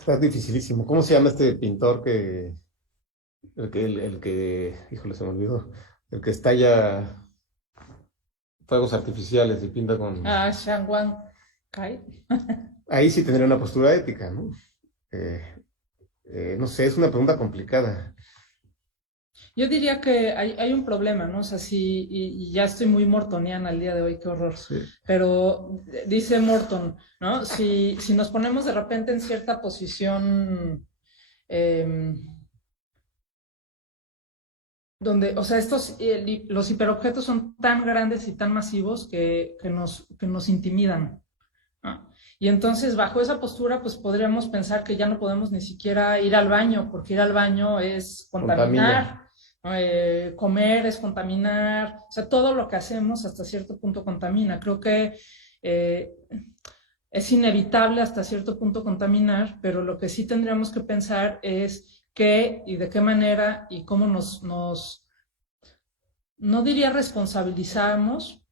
Está dificilísimo. ¿Cómo se llama este pintor híjole, se me olvidó, el que estalla fuegos artificiales y pinta con... Ah, Shangwang Kai. Ahí sí tendría una postura ética, ¿no? No sé, es una pregunta complicada. Yo diría que hay un problema, ¿no? O sea, sí, y ya estoy muy mortoniana el día de hoy, qué horror. Sí. Pero dice Morton, ¿no? Si nos ponemos de repente en cierta posición donde, o sea, los hiperobjetos son tan grandes y tan masivos que nos intimidan, ¿no? Y entonces, bajo esa postura, pues podríamos pensar que ya no podemos ni siquiera ir al baño, porque ir al baño es contaminar. Comer es contaminar, o sea, todo lo que hacemos hasta cierto punto contamina. Creo que es inevitable hasta cierto punto contaminar, pero lo que sí tendríamos que pensar es qué y de qué manera y cómo no diría responsabilizamos,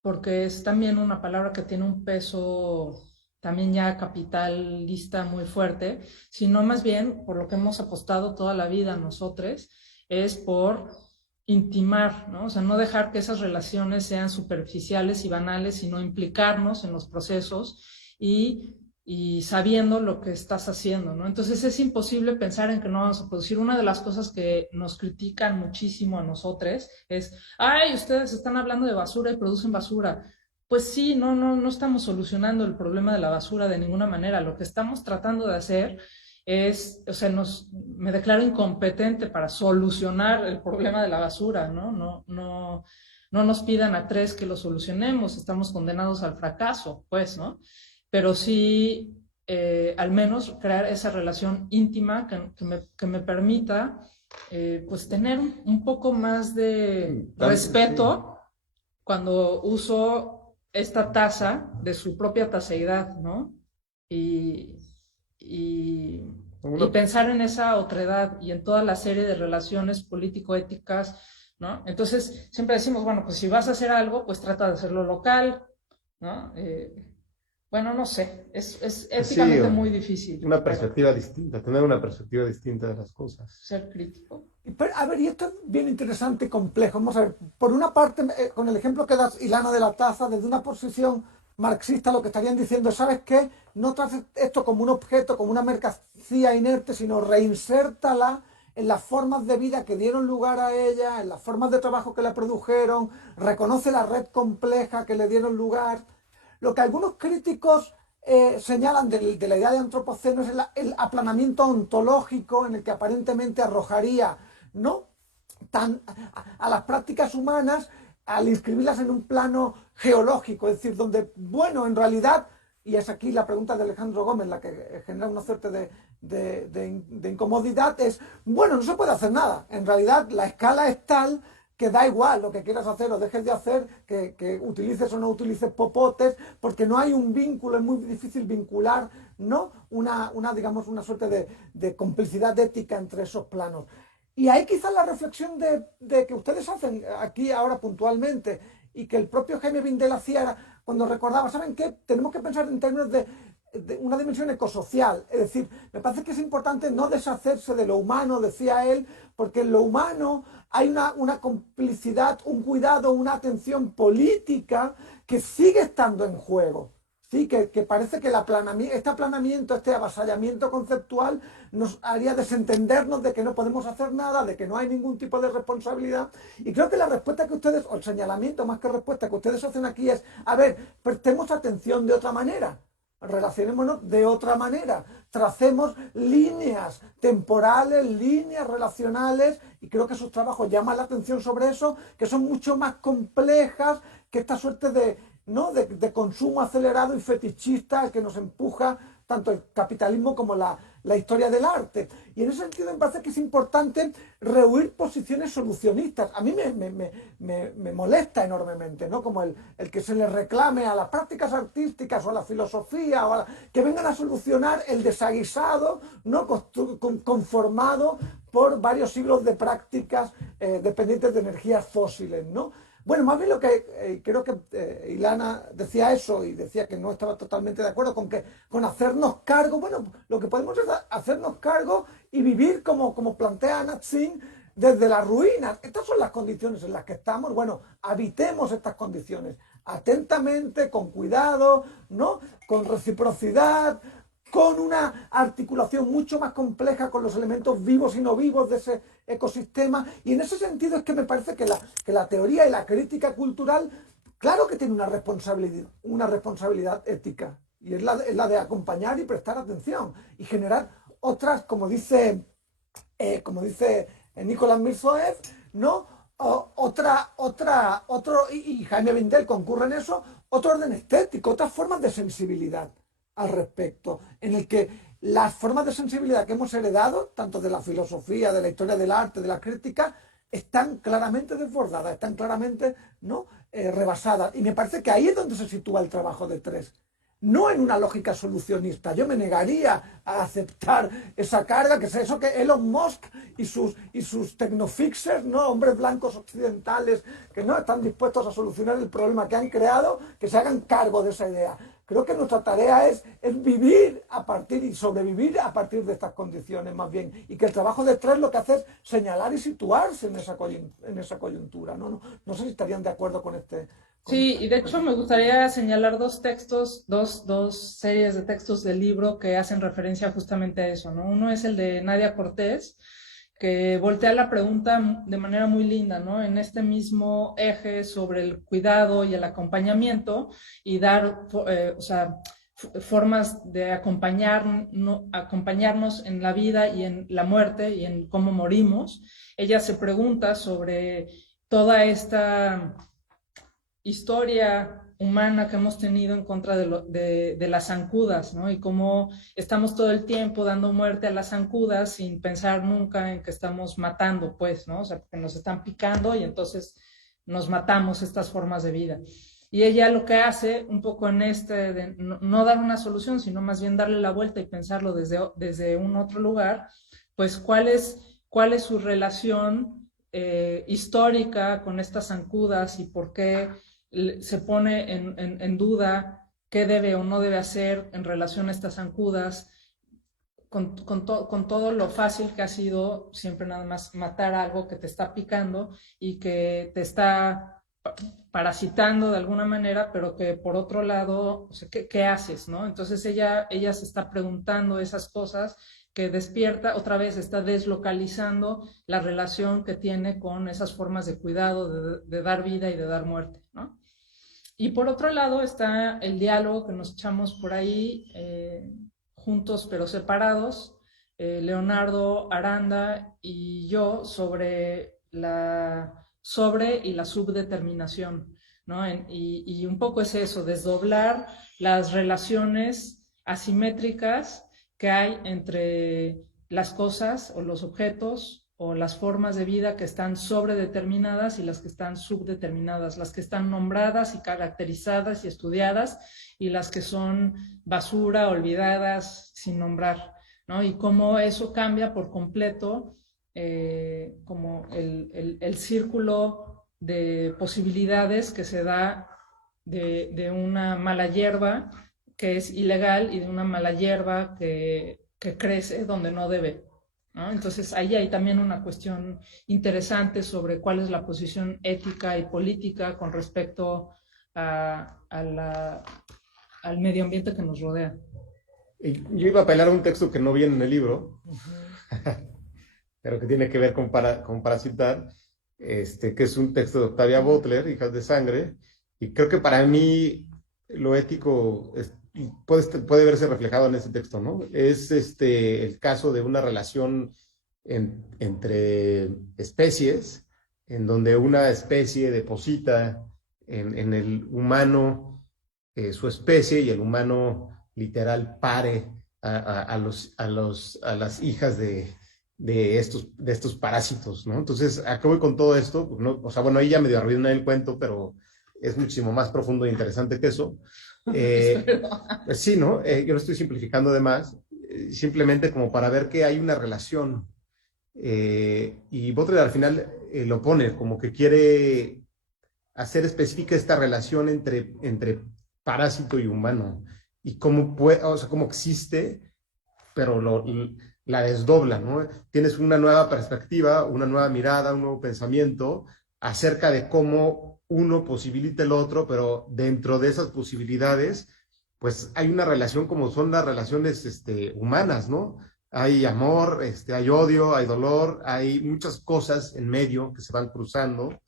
porque es también una palabra que tiene un peso también ya capitalista muy fuerte, sino más bien por lo que hemos apostado toda la vida nosotros, es por intimar, ¿no? O sea, no dejar que esas relaciones sean superficiales y banales, sino implicarnos en los procesos y sabiendo lo que estás haciendo, ¿no? Entonces es imposible pensar en que no vamos a producir. Una de las cosas que nos critican muchísimo a nosotros es, ay, ustedes están hablando de basura y producen basura. Pues sí, no estamos solucionando el problema de la basura de ninguna manera. Lo que estamos tratando de hacer es, o sea, me declaro incompetente para solucionar el problema de la basura, ¿no? No nos pidan a tres que lo solucionemos, estamos condenados al fracaso, pues, ¿no? Pero sí, al menos crear esa relación íntima que me permita, pues, tener un poco más de respeto cuando uso esta taza de su propia taseidad, ¿no? Y pensar en esa otredad y en toda la serie de relaciones político-éticas, ¿no? Entonces, siempre decimos, bueno, pues si vas a hacer algo, pues trata de hacerlo local, ¿no? Bueno, no sé, es éticamente muy difícil. Una perspectiva distinta, tener una perspectiva distinta de las cosas. Ser crítico. Pero, a ver, y esto es bien interesante y complejo. Vamos a ver, por una parte, con el ejemplo que das, Ilana, de la taza, desde una posición marxista, lo que estarían diciendo, ¿sabes qué? No trates esto como un objeto, como una mercancía inerte, sino reinsértala en las formas de vida que dieron lugar a ella, en las formas de trabajo que la produjeron, reconoce la red compleja que le dieron lugar. Lo que algunos críticos señalan de la idea de antropoceno es el aplanamiento ontológico en el que aparentemente arrojaría, ¿no?, a las prácticas humanas al inscribirlas en un plano geológico, es decir, donde, bueno, en realidad y es aquí la pregunta de Alejandro Gómez la que genera una suerte de incomodidad, es, bueno, no se puede hacer nada. En realidad la escala es tal que da igual lo que quieras hacer o dejes de hacer, que utilices o no utilices popotes, porque no hay un vínculo, es muy difícil vincular, ¿no? Digamos, una suerte de complicidad ética entre esos planos. Y ahí quizás la reflexión de que ustedes hacen aquí ahora puntualmente y que el propio Jaime Bindel hacía era cuando recordaba, ¿saben qué? Tenemos que pensar en términos de una dimensión ecosocial, es decir, me parece que es importante no deshacerse de lo humano, decía él, porque en lo humano hay una complicidad, un cuidado, una atención política que sigue estando en juego. Sí, que parece que este aplanamiento, este avasallamiento conceptual nos haría desentendernos de que no podemos hacer nada, de que no hay ningún tipo de responsabilidad. Y creo que la respuesta que ustedes, o el señalamiento más que respuesta que ustedes hacen aquí es, a ver, prestemos atención de otra manera. Relacionémonos de otra manera, tracemos líneas temporales, líneas relacionales, y creo que sus trabajos llaman la atención sobre eso, que son mucho más complejas que esta suerte de consumo acelerado y fetichista que nos empuja tanto el capitalismo como la historia del arte. Y en ese sentido me parece que es importante rehuir posiciones solucionistas. A mí me molesta enormemente, ¿no? Como el que se le reclame a las prácticas artísticas o a la filosofía que vengan a solucionar el desaguisado, ¿no? Conformado por varios siglos de prácticas dependientes de energías fósiles, ¿no? Bueno, más bien lo que creo que Ilana decía eso y decía que no estaba totalmente de acuerdo con hacernos cargo. Bueno, lo que podemos es hacernos cargo y vivir como plantea Anat Singh desde las ruinas. Estas son las condiciones en las que estamos. Bueno, habitemos estas condiciones atentamente, con cuidado, ¿no? Con reciprocidad, con una articulación mucho más compleja con los elementos vivos y no vivos de ese ecosistema. Y en ese sentido es que me parece que la teoría y la crítica cultural, claro que tiene una responsabilidad ética, y es la de acompañar y prestar atención y generar otras, como dice Nicolás Mirzoev, ¿no? Y Jaime Bindel concurre en eso, otro orden estético, otras formas de sensibilidad al respecto, en el que las formas de sensibilidad que hemos heredado, tanto de la filosofía, de la historia del arte, de la crítica, están claramente desbordadas, están claramente, ¿no? Rebasadas. Y me parece que ahí es donde se sitúa el trabajo de Tres. No en una lógica solucionista. Yo me negaría a aceptar esa carga, que es eso que Elon Musk y sus tecnofixers, ¿no? Hombres blancos occidentales que no están dispuestos a solucionar el problema que han creado, que se hagan cargo de esa idea. Creo que nuestra tarea es vivir a partir y sobrevivir a partir de estas condiciones más bien. Y que el trabajo de Tres lo que hace es señalar y situarse en esa coyuntura. No sé si estarían de acuerdo con este... Sí, y de hecho me gustaría señalar dos textos, dos series de textos del libro que hacen referencia justamente a eso, ¿no? Uno es el de Nadia Cortés, que voltea la pregunta de manera muy linda, ¿no? En este mismo eje sobre el cuidado y el acompañamiento y dar, formas de acompañarnos en la vida y en la muerte y en cómo morimos. Ella se pregunta sobre toda esta historia humana que hemos tenido en contra de las zancudas, ¿no? Y cómo estamos todo el tiempo dando muerte a las zancudas sin pensar nunca en que estamos matando, pues, ¿no? O sea, porque nos están picando y entonces nos matamos estas formas de vida. Y ella lo que hace un poco en de no dar una solución, sino más bien darle la vuelta y pensarlo desde un otro lugar, pues cuál es su relación histórica con estas zancudas y por qué se pone en duda qué debe o no debe hacer en relación a estas zancudas, con todo lo fácil que ha sido siempre nada más matar algo que te está picando y que te está parasitando de alguna manera, pero que por otro lado, o sea, ¿qué haces, no? Entonces ella se está preguntando esas cosas que despierta, otra vez está deslocalizando la relación que tiene con esas formas de cuidado, de dar vida y de dar muerte, ¿no? Y por otro lado está el diálogo que nos echamos por ahí, juntos pero separados, Leonardo Aranda y yo, sobre y la subdeterminación, ¿no? Y un poco es eso, desdoblar las relaciones asimétricas que hay entre las cosas o los objetos o las formas de vida que están sobredeterminadas y las que están subdeterminadas, las que están nombradas y caracterizadas y estudiadas y las que son basura, olvidadas, sin nombrar, ¿no? Y cómo eso cambia por completo como el círculo de posibilidades que se da de una mala hierba que es ilegal y de una mala hierba que crece donde no debe, ¿no? Entonces ahí hay también una cuestión interesante sobre cuál es la posición ética y política con respecto al medio ambiente que nos rodea. Yo iba a apelar a un texto que no viene en el libro, Uh-huh. pero que tiene que ver con parasitar, que es un texto de Octavia Butler, Hijas de Sangre, y creo que para mí lo ético puede verse reflejado en ese texto, ¿no? Es el caso de una relación entre especies, en donde una especie deposita en el humano su especie y el humano literal pare a las hijas de estos parásitos, ¿no? Entonces, ¿a qué voy con todo esto? Pues no, o sea, bueno, ahí ya medio arruiné el cuento, pero es muchísimo más profundo e interesante que eso. Pues sí, ¿no? Yo lo estoy simplificando de más, simplemente como para ver que hay una relación. Y Butler al final lo pone como que quiere hacer específica esta relación entre parásito y humano y cómo puede, o sea, cómo existe, pero la desdobla, ¿no? Tienes una nueva perspectiva, una nueva mirada, un nuevo pensamiento acerca de cómo uno posibilita el otro, pero dentro de esas posibilidades, pues hay una relación como son las relaciones humanas, ¿no? Hay amor, hay odio, hay dolor, hay muchas cosas en medio que se van cruzando,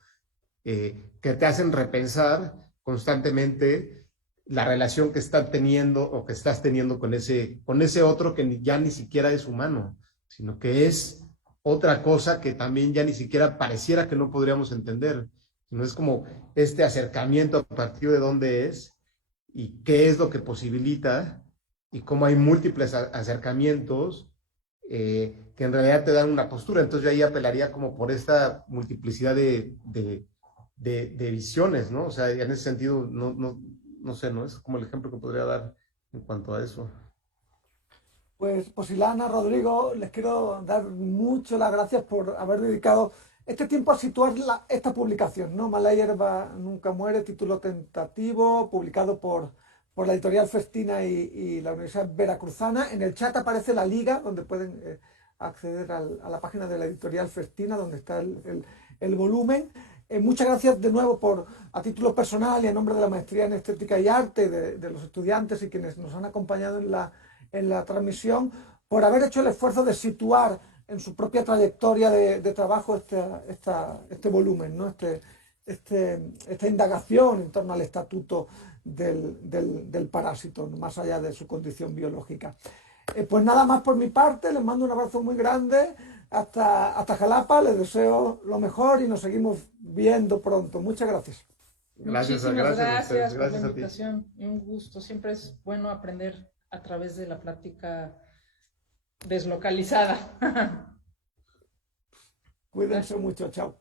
que te hacen repensar constantemente la relación que están teniendo o que estás teniendo con ese otro que ya ni siquiera es humano, sino que es otra cosa que también ya ni siquiera pareciera que no podríamos entender, sino es como este acercamiento a partir de dónde es y qué es lo que posibilita y cómo hay múltiples acercamientos que en realidad te dan una postura. Entonces yo ahí apelaría como por esta multiplicidad de visiones, ¿no? O sea, en ese sentido, no sé, ¿no? Es como el ejemplo que podría dar en cuanto a eso. Pues Ilana, Rodrigo, les quiero dar mucho las gracias por haber dedicado este tiempo a situar esta publicación, ¿no? Mala hierba nunca muere, título tentativo, publicado por la editorial Festina y la Universidad Veracruzana. En el chat aparece la liga donde pueden acceder a la página de la editorial Festina, donde está el volumen. Muchas gracias de nuevo a título personal y a nombre de la Maestría en Estética y Arte, de los estudiantes y quienes nos han acompañado en la transmisión, por haber hecho el esfuerzo de situar en su propia trayectoria de trabajo este volumen, ¿no? Esta indagación en torno al estatuto del parásito, más allá de su condición biológica. Pues nada más por mi parte, les mando un abrazo muy grande. Hasta Jalapa, les deseo lo mejor y nos seguimos viendo pronto. Muchas gracias. Muchísimas gracias por la Gracias a ti. invitación y un gusto. Siempre es bueno aprender a través de la plática deslocalizada. Cuídense mucho, chao.